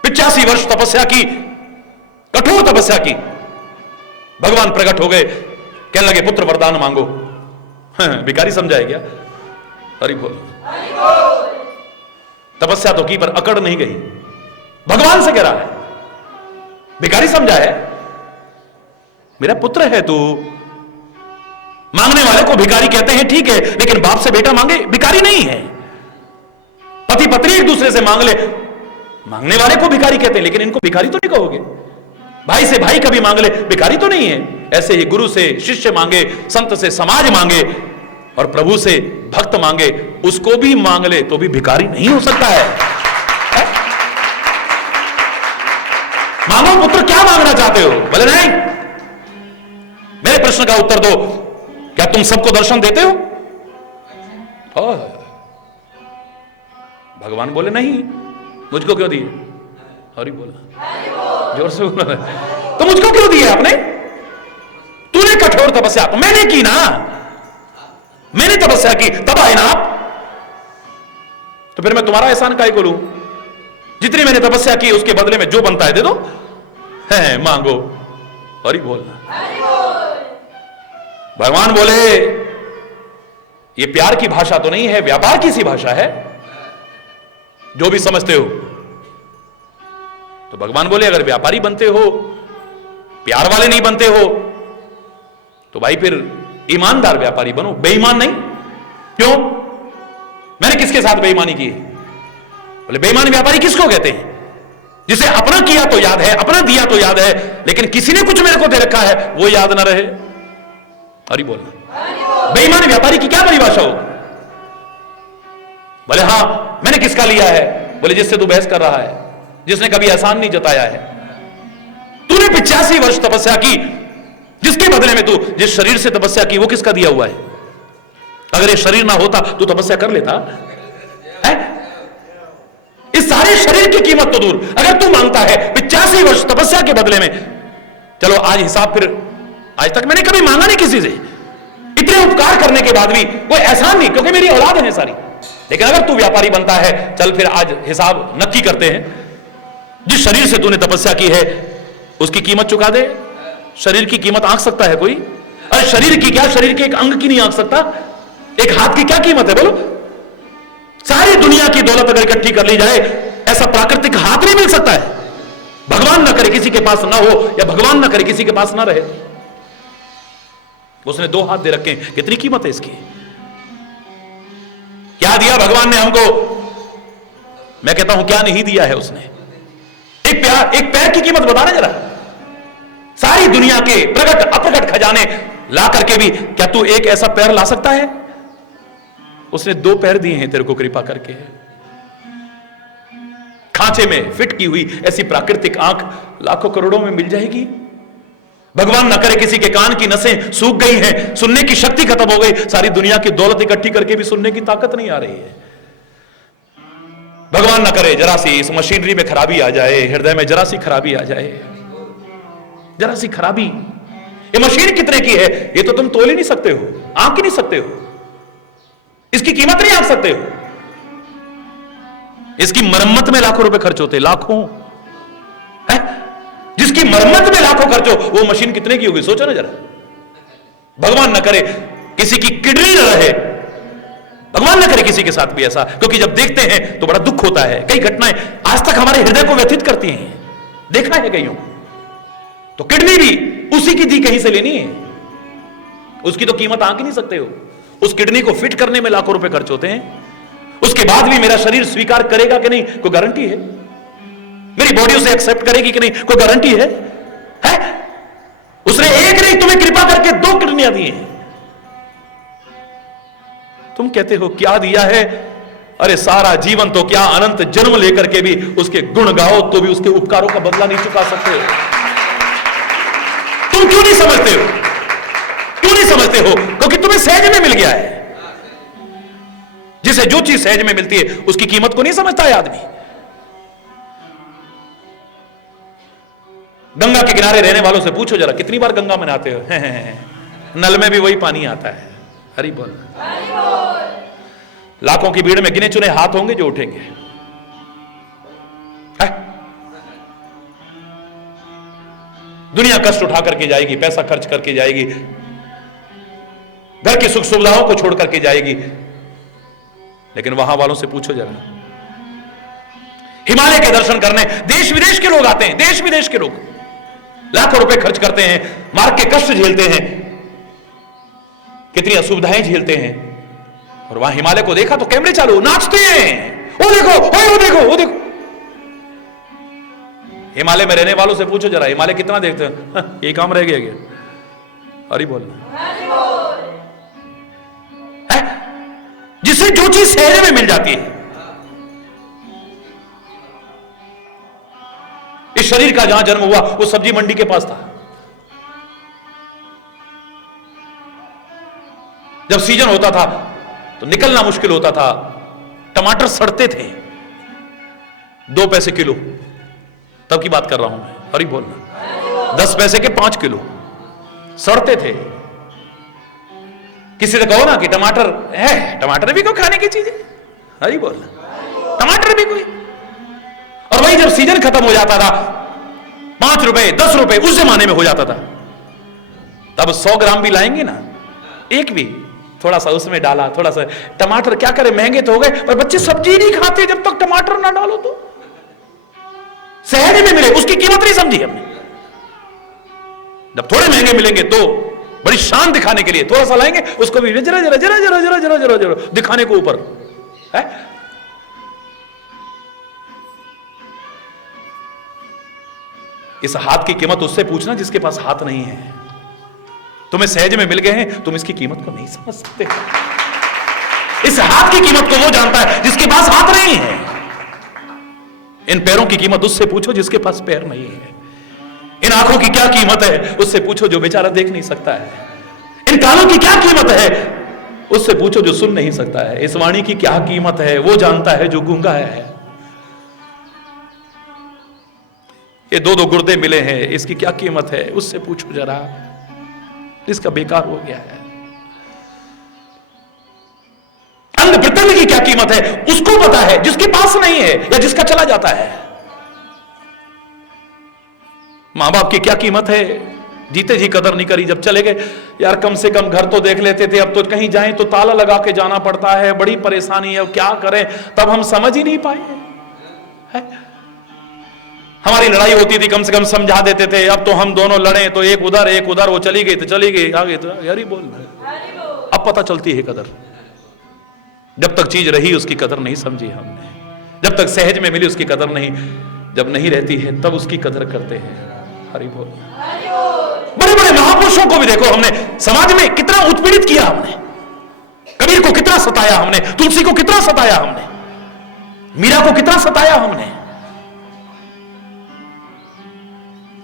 85 वर्ष तपस्या की, कठोर तपस्या की, भगवान प्रकट हो गए, कहने लगे पुत्र वरदान मांगो। भिखारी समझाए क्या? हरि बोल। तपस्या तो की पर अकड़ नहीं गई, भगवान से कह रहा है, भिखारी समझा है, मेरा पुत्र है तू। मांगने वाले को भिखारी कहते हैं, ठीक है, लेकिन बाप से बेटा मांगे भिखारी नहीं है। पति पत्नी एक दूसरे से मांग ले, मांगने वाले को भिखारी कहते हैं, लेकिन इनको भिखारी तो नहीं कहोगे। भाई से भाई कभी मांग ले, भिखारी तो नहीं है। ऐसे ही गुरु से शिष्य मांगे, संत से समाज मांगे और प्रभु से भक्त मांगे, उसको भी मांग ले तो भी भिखारी नहीं हो सकता है। मांगो पुत्र, क्या मांगना चाहते हो? बोले नहीं, मेरे प्रश्न का उत्तर दो, क्या तुम सबको दर्शन देते हो? भगवान बोले नहीं। मुझको क्यों दिए? हरि बोला, जोर से बोला। तो मुझको क्यों दिए आपने? तूने कठोर तपस्या तो मैंने की ना, मैंने तपस्या की तब आए ना आप। तो फिर मैं तुम्हारा एहसान काहे को लूं? जितनी मैंने तपस्या की उसके बदले में जो बनता है दे दो, है मांगो। हरि बोलना। भगवान बोले ये प्यार की भाषा तो नहीं है, व्यापार की सी भाषा है, जो भी समझते हो। तो भगवान बोले अगर व्यापारी बनते हो, प्यार वाले नहीं बनते हो, तो भाई फिर ईमानदार व्यापारी बनो, बेईमान नहीं। क्यों? मैंने किसके साथ बेईमानी की? बोले बेईमान व्यापारी किसको कहते हैं? जिसे अपना किया तो याद है, अपना दिया तो याद है, लेकिन किसी ने कुछ मेरे को दे रखा है वो याद ना रहे। हरि बोलना। बेईमान व्यापारी की क्या परिभाषा हो? बोले हां, मैंने किसका लिया है? बोले जिससे तू बहस कर रहा है, जिसने कभी एहसान नहीं जताया है। तूने 85 वर्ष तपस्या की, जिसके बदले में तू जिस शरीर से तपस्या की वो किसका दिया हुआ है? अगर ये शरीर ना होता तू तपस्या कर लेता है? इस सारे शरीर की कीमत तो दूर, अगर तू मांगता है 85 वर्ष तपस्या के बदले में, चलो आज हिसाब फिर, आज तक मैंने कभी मांगा नहीं किसी से, इतने उपकार करने के बाद भी कोई एहसान नहीं, क्योंकि मेरी औलाद है सारी। लेकिन अगर तू व्यापारी बनता है, चल फिर आज हिसाब नक्की करते हैं। जिस शरीर से तूने तपस्या की है उसकी कीमत चुका दे। शरीर की कीमत आंक सकता है कोई? अरे शरीर की क्या, शरीर के एक अंग की नहीं आंक सकता? एक हाथ की क्या कीमत है बोलो? सारी दुनिया की दौलत अगर इकट्ठी कर ली जाए, ऐसा प्राकृतिक हाथ नहीं मिल सकता है। भगवान ना करे किसी के पास ना हो, या भगवान ना करे किसी के पास ना रहे। उसने 2 हाथ दे रखे हैं, कितनी कीमत है इसकी? क्या दिया भगवान ने हमको? मैं कहता हूं क्या नहीं दिया है उसने। एक पैर की कीमत बता रहे जरा। सारी दुनिया के प्रकट अप्रकट खजाने ला करके भी क्या तू एक ऐसा पैर ला सकता है? उसने 2 पैर दिए हैं तेरे को कृपा करके। खांचे में फिट की हुई ऐसी प्राकृतिक आंख लाखों करोड़ों में मिल जाएगी। भगवान ना करे किसी के कान की नसें सूख गई हैं, सुनने की शक्ति खत्म हो गई, सारी दुनिया की दौलत इकट्ठी करके भी सुनने की ताकत नहीं आ रही है। भगवान ना करे जरा सी इस मशीनरी में खराबी आ जाए, हृदय में जरा सी खराबी आ जाए, जरा सी खराबी। ये मशीन कितने की है ये तो तुम तोल ही नहीं सकते हो, आंक ही नहीं सकते हो, इसकी कीमत नहीं आंक सकते हो। इसकी मरम्मत में लाखों रुपए खर्च होते, लाखों है? जिसकी मरम्मत में लाखों खर्च हो वो मशीन कितने की होगी? सोचो ना जरा। भगवान ना करे किसी की किडनी न रहे, भगवान ना करे किसी के साथ भी ऐसा, क्योंकि जब देखते हैं तो बड़ा दुख होता है। कई घटनाएं आज तक हमारे हृदय को व्यथित करती हैं, देखा है कईयों। तो किडनी भी उसी की दी कहीं से लेनी है, उसकी तो कीमत आंक ही नहीं सकते हो। उस किडनी को फिट करने में लाखों रुपए खर्च होते हैं। उसके बाद भी मेरा शरीर स्वीकार करेगा कि नहीं, कोई गारंटी है? मेरी बॉडी उसे एक्सेप्ट करेगी कि नहीं, कोई गारंटी है? उसने एक नहीं, तुम्हें कृपा करके 2 किडनियां दी हैं। तुम कहते हो क्या दिया है? अरे सारा जीवन तो क्या, अनंत जन्म लेकर के भी उसके गुण गाओ तो भी उसके उपकारों का बदला नहीं चुका सकते। तुम क्यों नहीं समझते हो? क्यों नहीं समझते हो? क्योंकि तुम्हें सहज में मिल गया है। जिसे जो चीज सहज में मिलती है उसकी कीमत को नहीं समझता है आदमी। गंगा के किनारे रहने वालों से पूछो जरा, कितनी बार गंगा में नहाते हो? नल में भी वही पानी आता है। हरि बोल। लाखों की भीड़ में गिने चुने हाथ होंगे जो उठेंगे। दुनिया कष्ट उठा करके जाएगी, पैसा खर्च करके जाएगी, घर की सुख सुविधाओं को छोड़ करके जाएगी, लेकिन वहां वालों से पूछो जरा। हिमालय के दर्शन करने देश विदेश के लोग आते हैं, देश विदेश के लोग लाखों रुपए खर्च करते हैं, मार्ग के कष्ट झेलते हैं, कितनी असुविधाएं झेलते हैं, और वहां हिमालय को देखा तो कैमरे चालू, नाचते हैं। वो देखो, वो देखो, वो देखो। हिमालय में रहने वालों से पूछो जरा, हिमालय कितना देखते हैं? ये काम रह गया क्या? हरि बोल। जिसे जो चीज सहज में मिल जाती है। इस शरीर का जहां जन्म हुआ वो सब्जी मंडी के पास था। जब सीजन होता था तो निकलना मुश्किल होता था, टमाटर सड़ते थे 2 पैसे किलो, तब की बात कर रहा हूं मैं। हरि बोलना। 10 पैसे के 5 किलो सड़ते थे। किसी से कहो ना कि टमाटर है, टमाटर भी कोई खाने की चीज है। हरि बोलना। टमाटर भी कोई। और वही जब सीजन खत्म हो जाता था, 5 रुपए 10 रुपए उस जमाने में हो जाता था, तब 100 ग्राम भी लाएंगे ना, एक भी थोड़ा सा उसमें डाला, थोड़ा सा टमाटर, क्या करें, महंगे तो हो गए, पर बच्चे सब्जी नहीं खाते जब तक टमाटर ना डालो। तो सहज में मिले उसकी कीमत नहीं समझी हमने। जब थोड़े महंगे मिलेंगे तो बड़ी शान दिखाने के लिए थोड़ा सा लाएंगे, उसको भी जरा जरा जरा जरा जरा जरा जरा जरा दिखाने को ऊपर है। इस हाथ की कीमत उससे पूछना जिसके पास हाथ नहीं है। तुम्हें सहज में मिल गए हैं, तुम इसकी कीमत को नहीं समझ सकते। इस हाथ की कीमत को वो जानता है जिसके पास हाथ नहीं है। इन पैरों की कीमत उससे पूछो जिसके पास पैर नहीं है। इन आंखों की क्या कीमत है उससे पूछो जो बेचारा देख नहीं सकता है। इन कानों की क्या कीमत है उससे पूछो जो सुन नहीं सकता है। इस वाणी की क्या कीमत है वो जानता है जो गूंगा है। ये 2-2 गुर्दे मिले हैं, इसकी क्या कीमत है उससे पूछो जरा, इसका बेकार हो गया है। अंग प्रत्यंग की क्या कीमत है उसको पता है, जिसके पास नहीं है या जिसका चला जाता है। मां बाप की क्या कीमत है, जीते जी कदर नहीं करी, जब चले गए यार कम से कम घर तो देख लेते थे, अब तो कहीं जाएं तो ताला लगा के जाना पड़ता है, बड़ी परेशानी है, क्या करें। तब हम समझ ही नहीं पाए है? हमारी लड़ाई होती थी कम से कम समझा देते थे, अब तो हम दोनों लड़े तो एक उधर, वो चली गई तो चली गई, आगे तो यार ही बोल। अब पता चलती है कदर। जब तक चीज रही उसकी कदर नहीं समझी हमने, जब तक सहज में मिली उसकी कदर नहीं, जब नहीं रहती है तब उसकी कदर करते हैं। हरि बोल। बड़े बड़े महापुरुषों को भी देखो हमने समाज में कितना उत्पीड़ित किया हमने, कबीर को कितना सताया हमने, तुलसी को कितना सताया हमने, मीरा को कितना सताया हमने,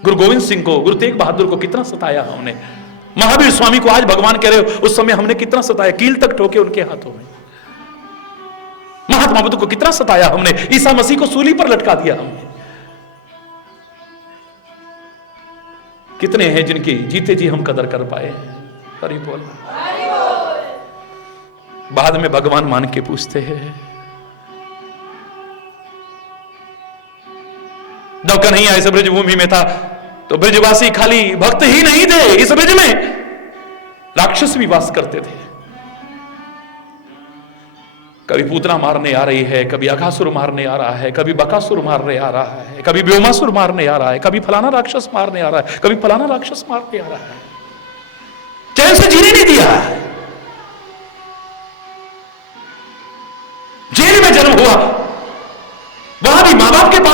गुरु गोविंद सिंह को, गुरु तेग बहादुर को कितना सताया हमने, महावीर स्वामी को आज भगवान कह रहे हो उस समय हमने कितना सताया, कील तक ठोके उनके हाथों में। महात्मा बुद्ध को कितना सताया हमने, ईसा मसीह को सूली पर लटका दिया हमने। कितने हैं जिनकी जीते जी हम कदर कर पाए। हरि बोल। बाद में भगवान मान के पूछते हैं। जब कन्हैया इस ब्रजभूमि में था तो ब्रजवासी खाली भक्त ही नहीं थे, इस ब्रज में राक्षस भी वास करते थे। कभी पूतना मारने आ रही है, कभी अघासुर मारने आ रहा है, कभी बकासुर मारने आ रहा है, कभी व्योमासुर मारने आ रहा है, कभी फलाना राक्षस मारने आ रहा है, कभी फलाना राक्षस मारने आ रहा है। चैन से जीने नहीं दिया।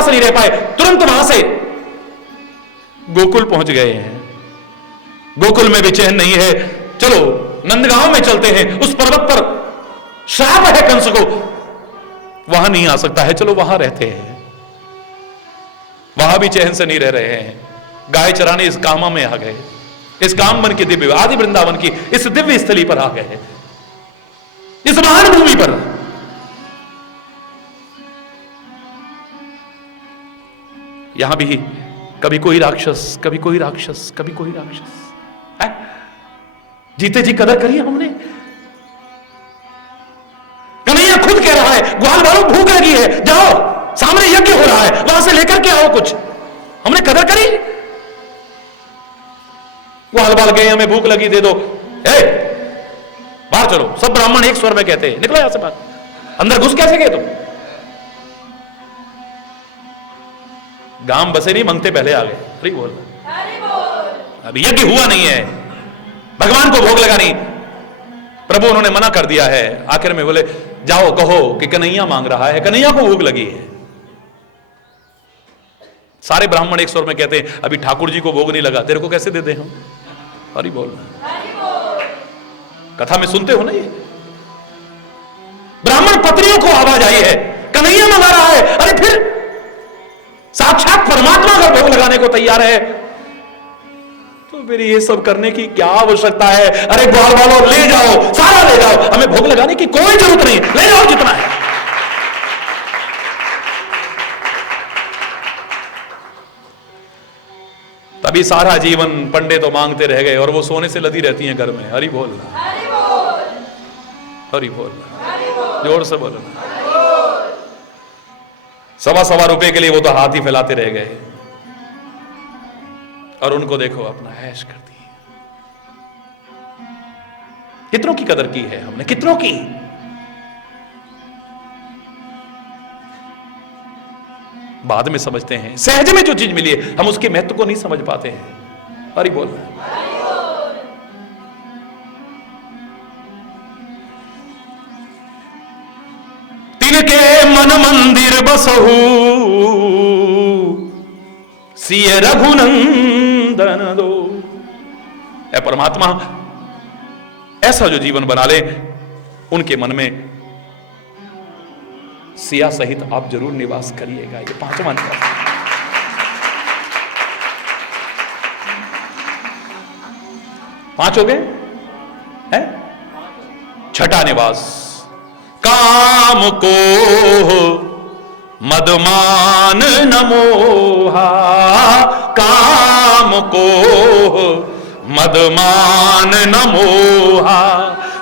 पास नहीं रह पाए, तुरंत वहां से गोकुल पहुंच गए हैं। गोकुल में भी चैन नहीं है, चलो नंदगांव में चलते हैं, उस पर्वत पर श्राप है कंस को, वहां नहीं आ सकता है, चलो वहां रहते हैं। वहां भी चैन से नहीं रह रहे हैं, गाय चराने इस कामा में आ गए, इस कामवन की दिव्य आदि वृंदावन की इस दिव्य स्थली पर आ गए, इस महान भूमि पर। यहां भी कभी कोई राक्षस, कभी कोई राक्षस, कभी कोई राक्षस है? जीते जी कदर करिए हमने। कन्हैया खुद कह रहा है, ग्वाल वालों भूख लगी है, जाओ सामने यज्ञ हो रहा है, वहां से लेकर के आओ कुछ। हमने कदर करी? ग्वाल बाल गए, हमें भूख लगी, दे दो। बाहर चलो, सब ब्राह्मण एक स्वर में कहते हैं, निकलो यहां से बाहर। अंदर घुस कैसे गए तुम? गांव बसे नहीं, मंगते पहले आ गए। अरे बोल, अभी यज्ञ हुआ नहीं है, भगवान को भोग लगा नहीं, प्रभु उन्होंने मना कर दिया है। आखिर में बोले जाओ कहो कि कन्हैया मांग रहा है, कन्हैया को भूख लगी है। सारे ब्राह्मण एक स्वर में कहते हैं अभी ठाकुर जी को भोग नहीं लगा, तेरे को कैसे दे दे हम? अरे बोल, कथा में सुनते हो ना, ये ब्राह्मण पत्नियों को आवाज आई है, कन्हैया मंगा रहा है। अरे फिर साक्षात परमात्मा अगर भोग लगाने को तैयार है तो फिर ये सब करने की क्या आवश्यकता है? अरे ग्वाल वालों ले जाओ, सारा ले जाओ, हमें भोग लगाने की कोई जरूरत नहीं, ले जाओ जितना है। तभी सारा जीवन पंडे तो मांगते रह गए और वो सोने से लदी रहती हैं घर में। हरि बोल, हरि बोल, जोर से बोलो। सवा रुपए के लिए वो तो हाथ ही फैलाते रह गए और उनको देखो अपना ऐश करती है। कितनों की कदर की है हमने, कितनों की। बाद में समझते हैं, सहज में जो चीज मिली है हम उसके महत्व को नहीं समझ पाते हैं। हरि बोल। तिनके मन मंदिर बसहु सिय रघुनंदन दो। ऐ परमात्मा, ऐसा जो जीवन बना ले, उनके मन में सिया सहित आप जरूर निवास करिएगा। ये पांचवा निवास। पांच हो गए हैं? छठा निवास, काम को मदमान न मोहा, काम को मदमान न मोहा,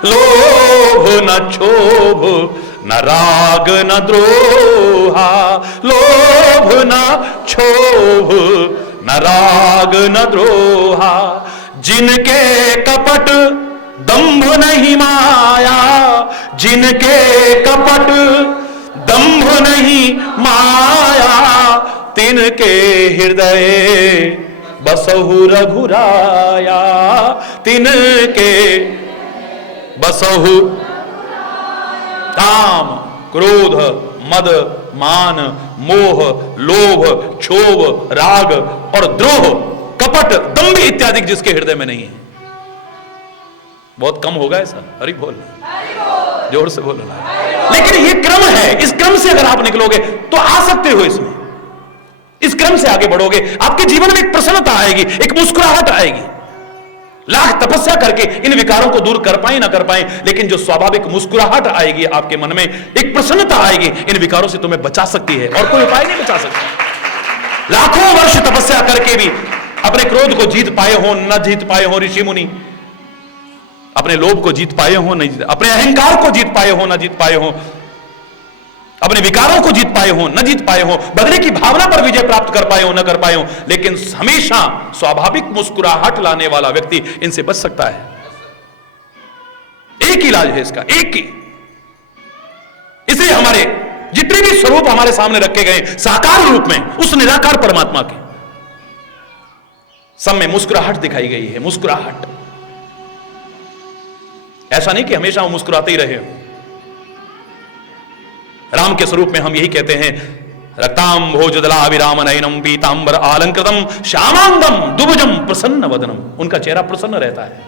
लोभ न क्षोभ न राग न द्रोहा, लोभ न क्षोभ न राग न द्रोहा, जिनके कपट दंभ नहीं माया, जिनके कपट दंभ नहीं माया, तिनके हृदय बसहु रघुराया, तिनके बसहु। काम, क्रोध, मद, मान, मोह, लोभ, क्षोभ, राग और द्रोह, कपट, दंभ इत्यादि जिसके हृदय में नहीं है। बहुत कम होगा ऐसा। हरि बोल, जोर से बोलो। लेकिन ये क्रम है, इस क्रम से अगर आप निकलोगे तो आ सकते हो इसमें, इस क्रम से आगे बढ़ोगे, आपके जीवन में एक प्रसन्नता आएगी, एक मुस्कुराहट आएगी। लाख तपस्या करके इन विकारों को दूर कर पाए ना कर पाए, लेकिन जो स्वाभाविक मुस्कुराहट आएगी आपके मन में, एक प्रसन्नता आएगी, इन विकारों से तुम्हें बचा सकती है और कोई उपाय नहीं बचा सकता। लाखों वर्ष तपस्या करके भी अपने क्रोध को जीत पाए हो न जीत पाए हो ऋषि मुनि, अपने लोभ को जीत पाए हो नहीं, अपने अहंकार को जीत पाए हो न जीत पाए हो, अपने विकारों को जीत पाए हो न जीत पाए हो, बदले की भावना पर विजय प्राप्त कर पाए हो न कर पाए हो, लेकिन हमेशा स्वाभाविक मुस्कुराहट लाने वाला व्यक्ति इनसे बच सकता है। एक ही इलाज है इसका, एक ही। इसलिए हमारे जितने भी स्वरूप हमारे सामने रखे गए साकार रूप में, उस निराकार परमात्मा के सब में मुस्कुराहट दिखाई गई है। मुस्कुराहट, ऐसा नहीं कि हमेशा वो मुस्कुराते ही रहे। राम के स्वरूप में हम यही कहते हैं, रक्ताम भोजदला विराम नयनम पीतांबर आलंकृतम श्यामांगम दुभुजम प्रसन्न वदनम। उनका चेहरा प्रसन्न रहता है,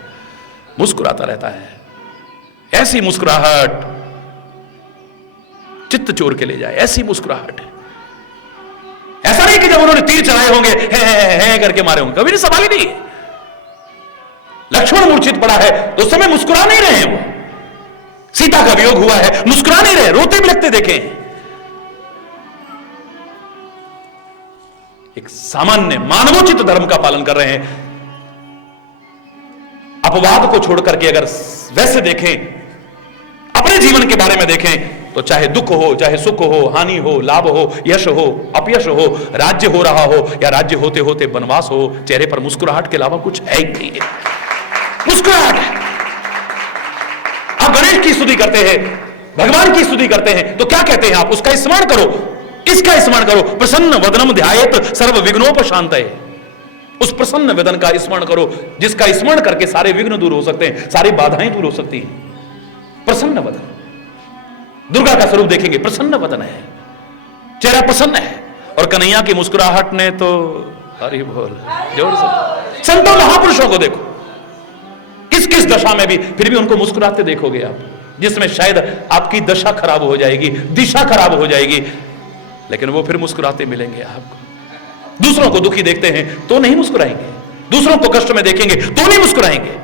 मुस्कुराता रहता है। ऐसी मुस्कुराहट चित्त चोर के ले जाए, ऐसी मुस्कुराहट। ऐसा नहीं कि जब उन्होंने तीर चलाए होंगे है करके मारे होंगे, कभी नहीं, सवाल ही नहीं। लक्ष्मण मूर्छित पड़ा है तो उस समय मुस्कुरा नहीं रहे हैं, वो सीता का वियोग हुआ है, मुस्कुरा नहीं रहे, रोते भी लगते देखे। एक सामान्य मानवोचित धर्म का पालन कर रहे हैं। अपवाद को छोड़ करके अगर वैसे देखें, अपने जीवन के बारे में देखें, तो चाहे दुख हो, चाहे सुख हो, हानि हो, लाभ हो, यश हो, अपयश हो, राज्य हो रहा हो या राज्य होते होते वनवास हो, चेहरे पर मुस्कुराहट के अलावा कुछ है ही नहीं है। मुस्कुराहट है। आप गणेश की स्तुति करते हैं, भगवान की स्तुति करते हैं, तो क्या कहते हैं आप? उसका स्मरण करो, इसका स्मरण करो। प्रसन्न वदनम ध्यायेत सर्व विघ्नोपशांतये। उस प्रसन्न वदन का स्मरण करो, जिसका स्मरण करके सारे विघ्न दूर हो सकते हैं, सारी बाधाएं दूर हो सकती हैं। प्रसन्न वदन, दुर्गा का स्वरूप देखेंगे, प्रसन्न वदन है, चेहरा प्रसन्न है। और कन्हैया की मुस्कुराहट ने तो हरि बोल, जोर से। संतों महापुरुषों को देखो, किस किस दशा में भी फिर भी उनको मुस्कुराते देखोगे आप, जिसमें शायद आपकी दशा खराब हो जाएगी, दिशा खराब हो जाएगी, लेकिन वो फिर मुस्कुराते मिलेंगे आपको। दूसरों को दुखी देखते हैं तो नहीं मुस्कुराएंगे, दूसरों को कष्ट में देखेंगे तो नहीं मुस्कुराएंगे,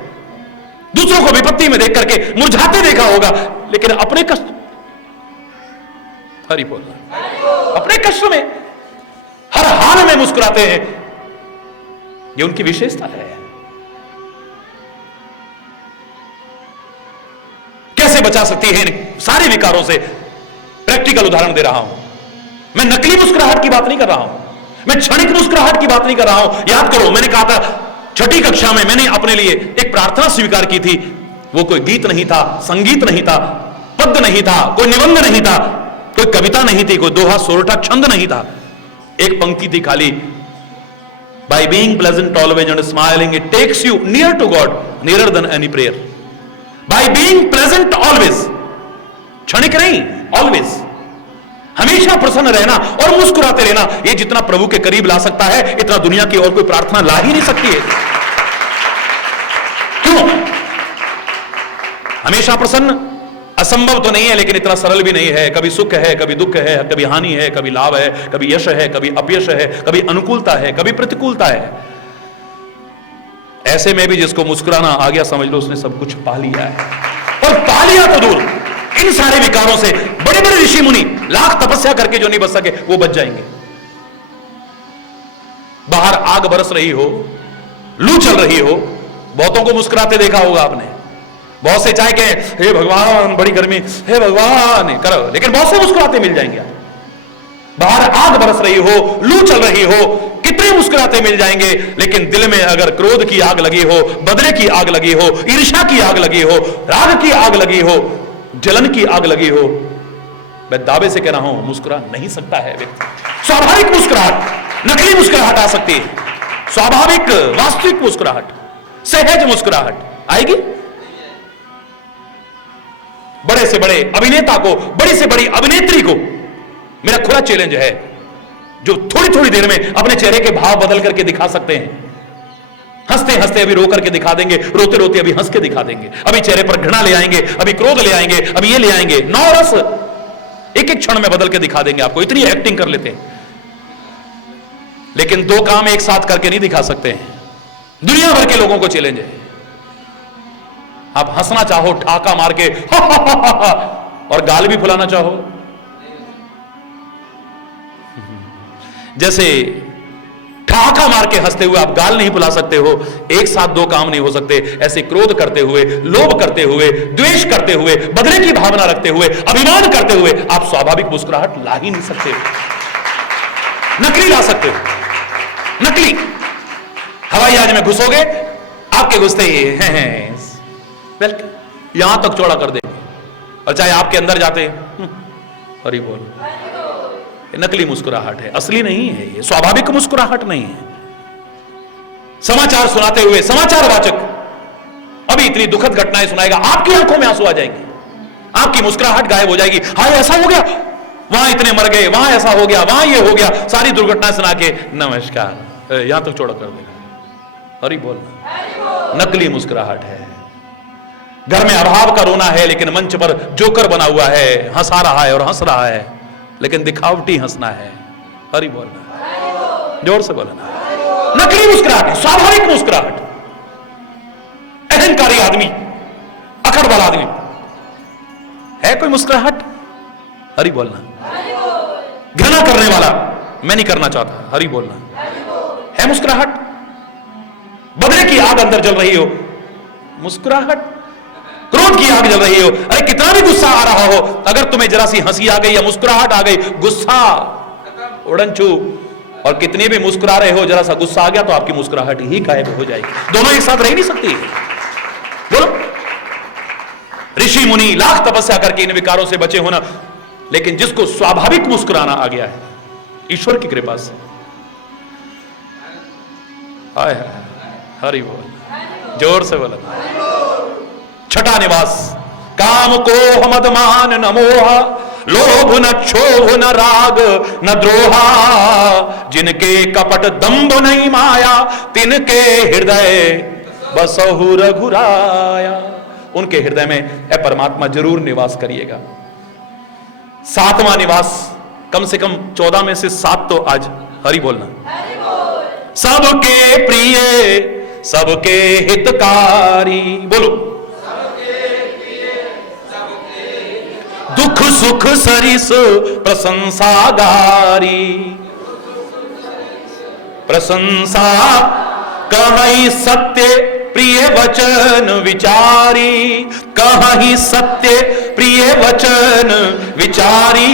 दूसरों को विपत्ति में देख करके मुरझाते देखा होगा, लेकिन अपने कष्ट, हरि बोल, अपने कष्ट में हर हाल में मुस्कुराते हैं। ये उनकी विशेषता है। कैसे बचा सकती है इन सारे विकारों से? प्रैक्टिकल उदाहरण दे रहा हूं। मैं नकली मुस्कुराहट की बात नहीं कर रहा हूं, मैं क्षणिक मुस्कुराहट की बात नहीं कर रहा हूं। याद करो, मैंने कहा था छठी कक्षा में मैंने अपने लिए एक प्रार्थना स्वीकार की थी। वो कोई गीत नहीं था, संगीत नहीं था, पद्य नहीं था, कोई निबंध नहीं था, कोई कविता नहीं थी, कोई दोहा सोरठा छंद नहीं था। एक पंक्ति थी खाली, by being pleasant always and smiling it takes you near to God, nearer than any prayer. By being present always, क्षणिक नहीं, ऑलवेज, हमेशा प्रसन्न रहना और मुस्कुराते रहना, ये जितना प्रभु के करीब ला सकता है, इतना दुनिया की और कोई प्रार्थना ला ही नहीं सकती है। क्यों? हमेशा प्रसन्न असंभव तो नहीं है, लेकिन इतना सरल भी नहीं है। कभी सुख है, कभी दुख है, कभी हानि है, कभी लाभ है, कभी यश है, कभी अपयश है, कभी अनुकूलता है, कभी प्रतिकूलता है। ऐसे में भी जिसको मुस्कुराना आ गया, समझ लो उसने सब कुछ पा लिया है। और पा लिया तो दूर, इन सारे विकारों से बड़े बड़े ऋषि मुनि लाख तपस्या करके जो नहीं बच सके, वो बच जाएंगे। बाहर आग बरस रही हो, लू चल रही हो, बहुतों को मुस्कुराते देखा होगा आपने। बहुत से चाहे के हे भगवान बड़ी गर्मी, हे भगवान करो, लेकिन बहुत से मुस्कुराते मिल जाएंगे। बाहर आग बरस रही हो, लू चल रही हो, कितने मुस्कुराते मिल जाएंगे, लेकिन दिल में अगर क्रोध की आग लगी हो, बदले की आग लगी हो, ईर्ष्या की आग लगी हो, राग की आग लगी हो, जलन की आग लगी हो, मैं दावे से कह रहा हूं मुस्कुरा नहीं सकता है व्यक्ति। स्वाभाविक मुस्कुराहट, नकली मुस्कुराहट आ सकती है, स्वाभाविक वास्तविक मुस्कुराहट, सहज मुस्कुराहट आएगी। बड़े से बड़े अभिनेता को, बड़ी से बड़ी अभिनेत्री को मेरा खुला चैलेंज है, जो थोड़ी थोड़ी देर में अपने चेहरे के भाव बदल करके दिखा सकते हैं। हंसते हंसते अभी रो करके दिखा देंगे, रोते रोते अभी हंस के दिखा देंगे, अभी चेहरे पर घृणा ले आएंगे, अभी क्रोध ले आएंगे, अभी ये ले आएंगे, नौ रस एक एक क्षण में बदल के दिखा देंगे आपको। इतनी एक्टिंग कर लेते हैं, लेकिन दो काम एक साथ करके नहीं दिखा सकते हैं। दुनिया भर के लोगों को चैलेंज है। आप हंसना चाहो ठाका मार के हा हा हा हा हा, और गाल भी फुलाना चाहो, जैसे ठाका मार के हंसते हुए आप गाल नहीं फुला सकते हो, एक साथ दो काम नहीं हो सकते। ऐसे क्रोध करते हुए, लोभ करते हुए, द्वेष करते हुए, बदले की भावना रखते हुए, अभिमान करते हुए आप स्वाभाविक मुस्कुराहट ला ही नहीं सकते। नकली ला सकते हो, नकली। हवाई जहाज में घुसोगे, आपके घुसते ही वेलकम यहां तक चौड़ा कर देंगे, और चाहे आपके अंदर जाते हरि बोल, नकली मुस्कुराहट है, असली नहीं है, ये स्वाभाविक मुस्कुराहट नहीं है। समाचार सुनाते हुए समाचार वाचक अभी इतनी दुखद घटनाएं सुनाएगा, आपकी आंखों में आंसू आ जाएंगे, आपकी मुस्कुराहट गायब हो जाएगी। हाय ऐसा हो गया, वहां इतने मर गए, वहां ऐसा हो गया, वहां ये हो गया, सारी दुर्घटना सुना के नमस्कार यहां तक चौड़ा कर देगा। हरि बोलना। नकली मुस्कुराहट है। घर में अभाव का रोना है, लेकिन मंच पर जोकर बना हुआ है, हंसा रहा है और हंस रहा है, लेकिन दिखावटी हंसना है। हरि बोलना। जोर से बोलना। नकली मुस्कुराहट, स्वाभाविक मुस्कुराहट। अहंकारी आदमी, अकड़ वाला आदमी है कोई मुस्कुराहट? हरि बोलना। घृणा करने वाला, मैं नहीं करना चाहता, हरि बोलना, है मुस्कुराहट? बदले की आग अंदर जल रही हो, मुस्कुराहट। क्रोध की आग जल रही हो, अरे कितना भी गुस्सा आ रहा हो, अगर तुम्हें जरा सी हंसी आ गई या मुस्कुराहट आ गई, गुस्सा उड़नछू। और कितने भी मुस्कुरा रहे हो, जरा सा गुस्सा आ गया तो आपकी मुस्कुराहट ही गायब हो जाएगी। दोनों एक साथ रह नहीं सकती। बोलो। ऋषि मुनि लाख तपस्या करके इन विकारों से बचे होना, लेकिन जिसको स्वाभाविक मुस्कुराना आ गया है ईश्वर की कृपा से, हाय हाय, हरि बोल। जोर से बोला। छठा निवास, काम को मद मान न मोहा, लोभ न क्षोभ न राग न द्रोहा, जिनके कपट दंभ नहीं माया, तिनके हृदय बसहु रघुराया। उनके हृदय में ए परमात्मा जरूर निवास करिएगा। सातवां निवास, कम से कम 14 में से 7 तो आज हरि बोलना। सबके प्रिय, सबके हितकारी, बोलो। दुख सुख सरिस प्रशंसागारी, प्रशंसा कहीं सत्य प्रिय वचन विचारी, कहीं सत्य प्रिय वचन विचारी,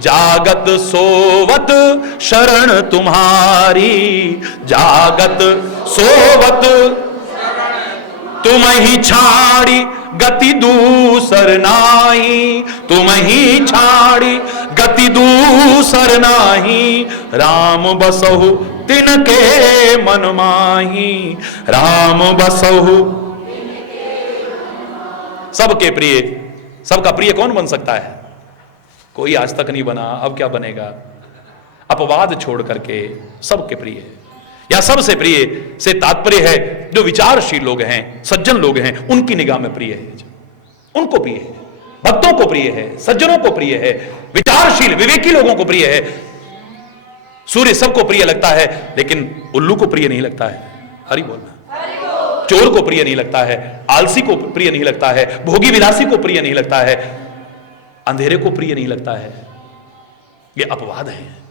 जागत सोवत शरण तुम्हारी, जागत सोवत तुम ही छाड़ी गति दूसर नाही, तुम ही छाड़ी गति दूसर नाही, राम बसहु तिनके मन माही, राम बसहु। सबके प्रिय, सबका प्रिय कौन बन सकता है? कोई आज तक नहीं बना, अब क्या बनेगा? अपवाद छोड़ करके सबके प्रिय, या सबसे प्रिय से तात्पर्य है जो विचारशील लोग हैं, सज्जन लोग हैं, उनकी निगाह में प्रिय है, उनको प्रिय है, भक्तों को प्रिय है, सज्जनों को प्रिय है, विचारशील विवेकी लोगों को प्रिय है। सूर्य सबको प्रिय लगता है, लेकिन उल्लू को प्रिय नहीं लगता है। हरि बोलना। चोर को प्रिय नहीं लगता है, आलसी को प्रिय नहीं लगता है, भोगी विलासी को प्रिय नहीं लगता है, अंधेरे को प्रिय नहीं लगता है। ये अपवाद है,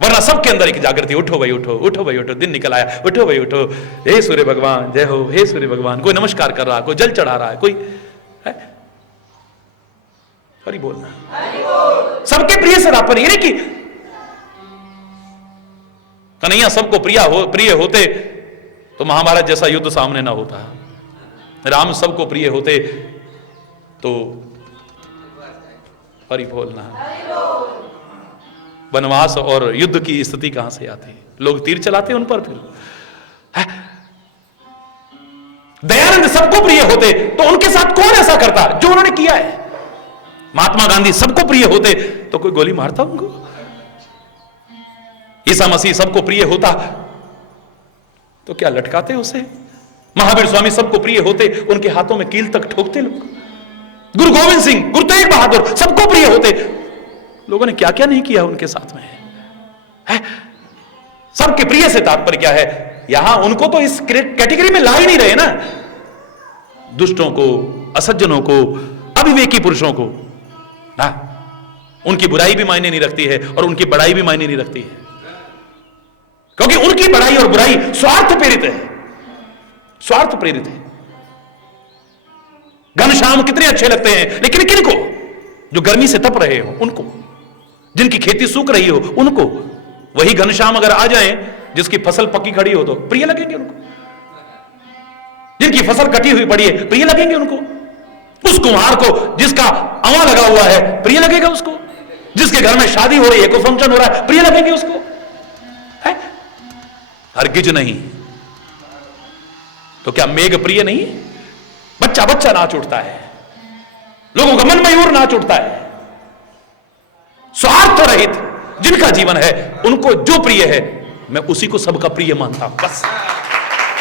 वरना सबके अंदर एक जागृति, उठो भाई उठो, उठो भाई उठो, दिन निकल आया, उठो भाई उठो, हे सूर्य भगवान जय हो, हे सूर्य भगवान। कोई नमस्कार कर रहा है, कोई जल चढ़ा रहा है, कोई है? हरि बोलना। सबके प्रिय से तात्पर्य ये नहीं कि कन्हैया सबको प्रिय होते तो महाभारत जैसा युद्ध सामने ना होता, राम सबको प्रिय होते तो हरि बोलना, वनवास और युद्ध की स्थिति कहां से आती? लोग तीर चलाते उन पर। फिर दयानंद सबको प्रिय होते तो उनके साथ कौन ऐसा करता जो उन्होंने किया है? महात्मा गांधी सबको प्रिय होते तो कोई गोली मारता उनको? ईसा मसीह सबको प्रिय होता तो क्या लटकाते उसे? महावीर स्वामी सबको प्रिय होते, उनके हाथों में कील तक ठोकते लोग। गुरु गोविंद सिंह, गुरु तेग बहादुर सबको प्रिय होते, लोगों ने क्या क्या नहीं किया उनके साथ में है? सबके प्रिय से तात्पर्य क्या है? यहां उनको तो इस कैटेगरी में ला ही नहीं रहे ना, दुष्टों को, असज्जनों को, अविवेकी पुरुषों को ना। उनकी बुराई भी मायने नहीं रखती है और उनकी बड़ाई भी मायने नहीं रखती है, क्योंकि उनकी बड़ाई और बुराई स्वार्थ प्रेरित है, स्वार्थ प्रेरित है। घनश्याम कितने अच्छे लगते हैं, लेकिन किनको? जो गर्मी से तप रहे हो उनको, जिनकी खेती सूख रही हो उनको। वही घनश्याम अगर आ जाएं, जिसकी फसल पक्की खड़ी हो तो प्रिय लगेंगे उनको, जिनकी फसल कटी हुई पड़ी है प्रिय लगेंगे उनको। उस कुम्हार को जिसका अवा लगा हुआ है प्रिय लगेगा उसको, जिसके घर में शादी हो रही है, कोई फंक्शन हो रहा है, प्रिय लगेंगे उसको। है? हरगिज नहीं। तो क्या मेघ प्रिय नहीं? बच्चा बच्चा नाच उठता है, लोगों का मन मयूर नाच उठता है। स्वार्थ रहित जिनका जीवन है, उनको जो प्रिय है मैं उसी को सबका प्रिय मानता हूं। बस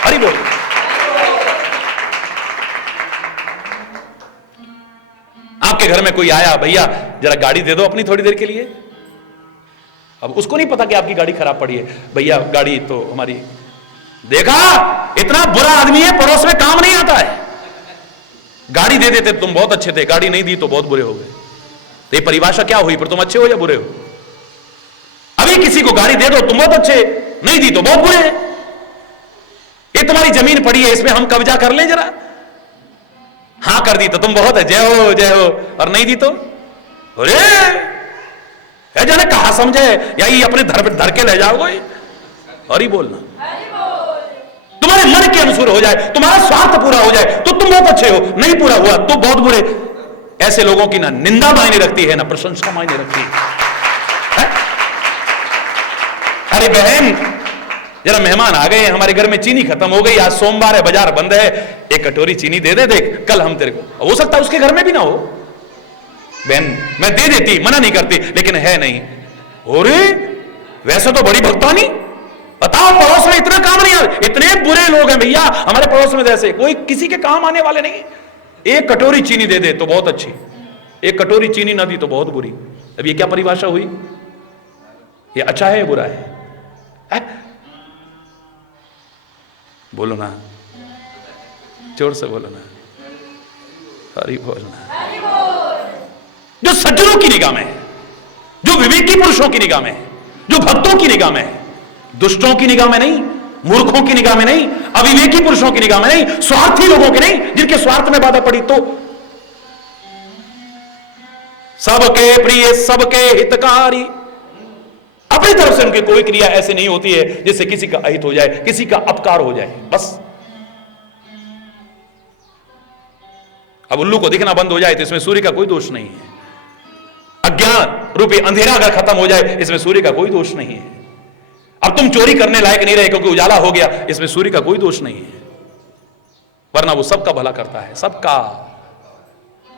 हरि बोल। आपके घर में कोई आया, भैया जरा गाड़ी दे दो अपनी थोड़ी देर के लिए। अब उसको नहीं पता कि आपकी गाड़ी खराब पड़ी है। भैया गाड़ी तो हमारी, देखा इतना बुरा आदमी है, पड़ोस में काम नहीं आता है। गाड़ी दे देते तुम बहुत अच्छे थे, गाड़ी नहीं दी तो बहुत बुरे हो गए। तो ये परिभाषा क्या हुई, फिर तुम अच्छे हो या बुरे हो? अभी किसी को गाड़ी दे दो तुम बहुत अच्छे, नहीं दी तो बहुत बुरे। ये तुम्हारी जमीन पड़ी है, इसमें हम कब्जा कर लें जरा। हां कर दी तो तुम बहुत है, जय हो जय हो, और नहीं दी तो अरे जाने कहा समझे, या ये अपने धर के ले जाओगे। और ही बोलना, तुम्हारे मन के अनुसार हो जाए, तुम्हारा स्वार्थ पूरा हो जाए तो तुम बहुत अच्छे हो, नहीं पूरा हुआ तो बहुत बुरे। ऐसे लोगों की ना निंदा मायने रखती है ना प्रशंसा मायने रखती है। अरे बहन जरा मेहमान आ गए हैं, हमारे घर में चीनी खत्म हो गई, आज सोमवार है बाजार बंद है, एक कटोरी चीनी दे दे, देख कल हम तेरे को, हो सकता है उसके घर में भी ना हो। बहन मैं दे देती, मना नहीं करती, लेकिन है नहीं। अरे वैसे तो बड़ी भक्तानी, बताओ पड़ोस में इतना काम नहीं आता, इतने बुरे लोग हैं भैया हमारे पड़ोस में, जैसे कोई किसी के काम आने वाले नहीं। एक कटोरी चीनी दे दे तो बहुत अच्छी, एक कटोरी चीनी ना दी तो बहुत बुरी। अब ये क्या परिभाषा हुई? ये अच्छा है या बुरा है? बोलो ना, जोर से बोलो ना, हरि बोलना। जो सज्जनों की निगाह में है, जो विवेकी पुरुषों की निगाह में है, जो भक्तों की निगाह में है, दुष्टों की निगाह में नहीं, मूर्खों की निगाह में नहीं, अविवेकी पुरुषों की निगाह में नहीं, स्वार्थी लोगों के नहीं, जिनके स्वार्थ में बाधा पड़ी तो सबके प्रिय सबके हितकारी। अपनी तरफ से उनकी कोई क्रिया ऐसी नहीं होती है जिससे किसी का अहित हो जाए, किसी का अपकार हो जाए। बस अब उल्लू को दिखना बंद हो जाए तो इसमें सूर्य का कोई दोष नहीं है। अज्ञान रूपी अंधेरा अगर खत्म हो जाए इसमें सूर्य का कोई दोष नहीं है। अब तुम चोरी करने लायक नहीं रहे क्योंकि उजाला हो गया, इसमें सूर्य का कोई दोष नहीं है, वरना वो सबका भला करता है, सबका,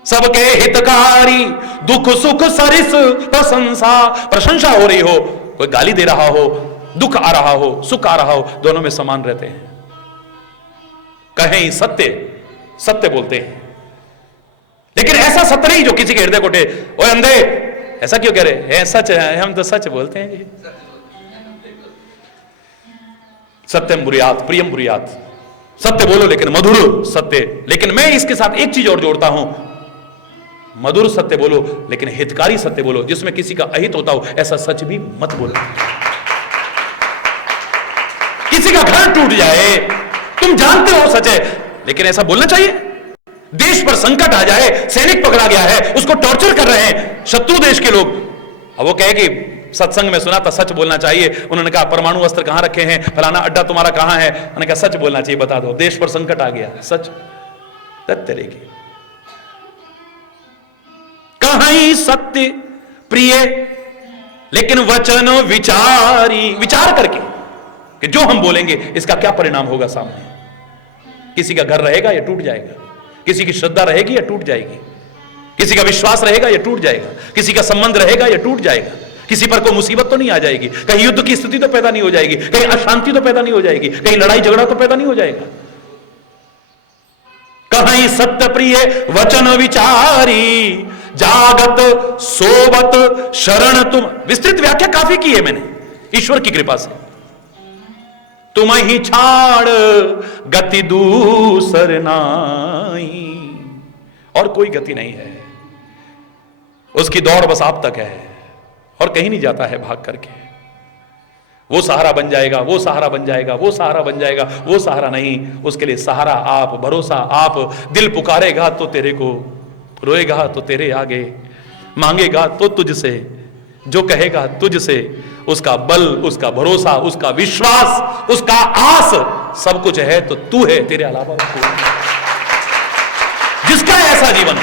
सबके हितकारी। दुख सुख सरिस प्रशंसा, प्रशंसा हो रही हो, कोई गाली दे रहा हो, दुख आ रहा हो, सुख आ रहा हो, दोनों में समान रहते हैं। कहें सत्य, सत्य बोलते हैं, लेकिन ऐसा सत्य नहीं जो किसी के हृदय को टेढ़े। ओए अंधे ऐसा क्यों कह रहे हैं? सच है, हम तो सच बोलते हैं जी। सत्यम बुरियात प्रियम बुरियात, सत्य बोलो लेकिन मधुर सत्य। लेकिन मैं इसके साथ एक चीज और जोड़ता हूं, मधुर सत्य बोलो लेकिन हितकारी सत्य बोलो, जिसमें किसी का अहित होता हो ऐसा सच भी मत बोलो। किसी का घर टूट जाए, तुम जानते हो सच है, लेकिन ऐसा बोलना चाहिए? देश पर संकट आ जाए, सैनिक पकड़ा गया है, उसको टॉर्चर कर रहे हैं शत्रु देश के लोग, अब वो कहे कि सत्संग में सुना था सच बोलना चाहिए। उन्होंने कहा परमाणु अस्त्र कहां रखे हैं, फलाना अड्डा तुम्हारा कहां है, उन्होंने कहा सच बोलना चाहिए, बता दो देश पर संकट आ गया, सच तेरे की। कहीं सत्य प्रिय लेकिन वचन विचारी, विचार करके कि जो हम बोलेंगे इसका क्या परिणाम होगा सामने। किसी का घर रहेगा या टूट जाएगा, किसी की श्रद्धा रहेगी या टूट जाएगी, किसी का विश्वास रहेगा या टूट जाएगा, किसी का संबंध रहेगा या टूट जाएगा, किसी पर कोई मुसीबत तो नहीं आ जाएगी, कहीं युद्ध की स्थिति तो पैदा नहीं हो जाएगी, कहीं अशांति तो पैदा नहीं हो जाएगी, कहीं लड़ाई झगड़ा तो पैदा नहीं हो जाएगा। कहीं सत्य प्रिय वचन विचारी, जागत सोबत शरण तुम। विस्तृत व्याख्या काफी की है मैंने ईश्वर की कृपा से। तुम ही छाड़ गति दूसर नाई, और कोई गति नहीं है, उसकी दौड़ बस आप तक है और कहीं नहीं जाता है भाग करके। वो सहारा बन जाएगा, वो सहारा बन जाएगा, वो सहारा बन जाएगा, वो सहारा नहीं, उसके लिए सहारा आप, भरोसा आप। दिल पुकारेगा तो तेरे को, रोएगा तो तेरे आगे, मांगेगा तो तुझसे, जो कहेगा तुझसे, उसका बल, उसका भरोसा, उसका विश्वास, उसका आस, सब कुछ है तो तू है, तेरे अलावा कोई नहीं। जिसका ऐसा जीवन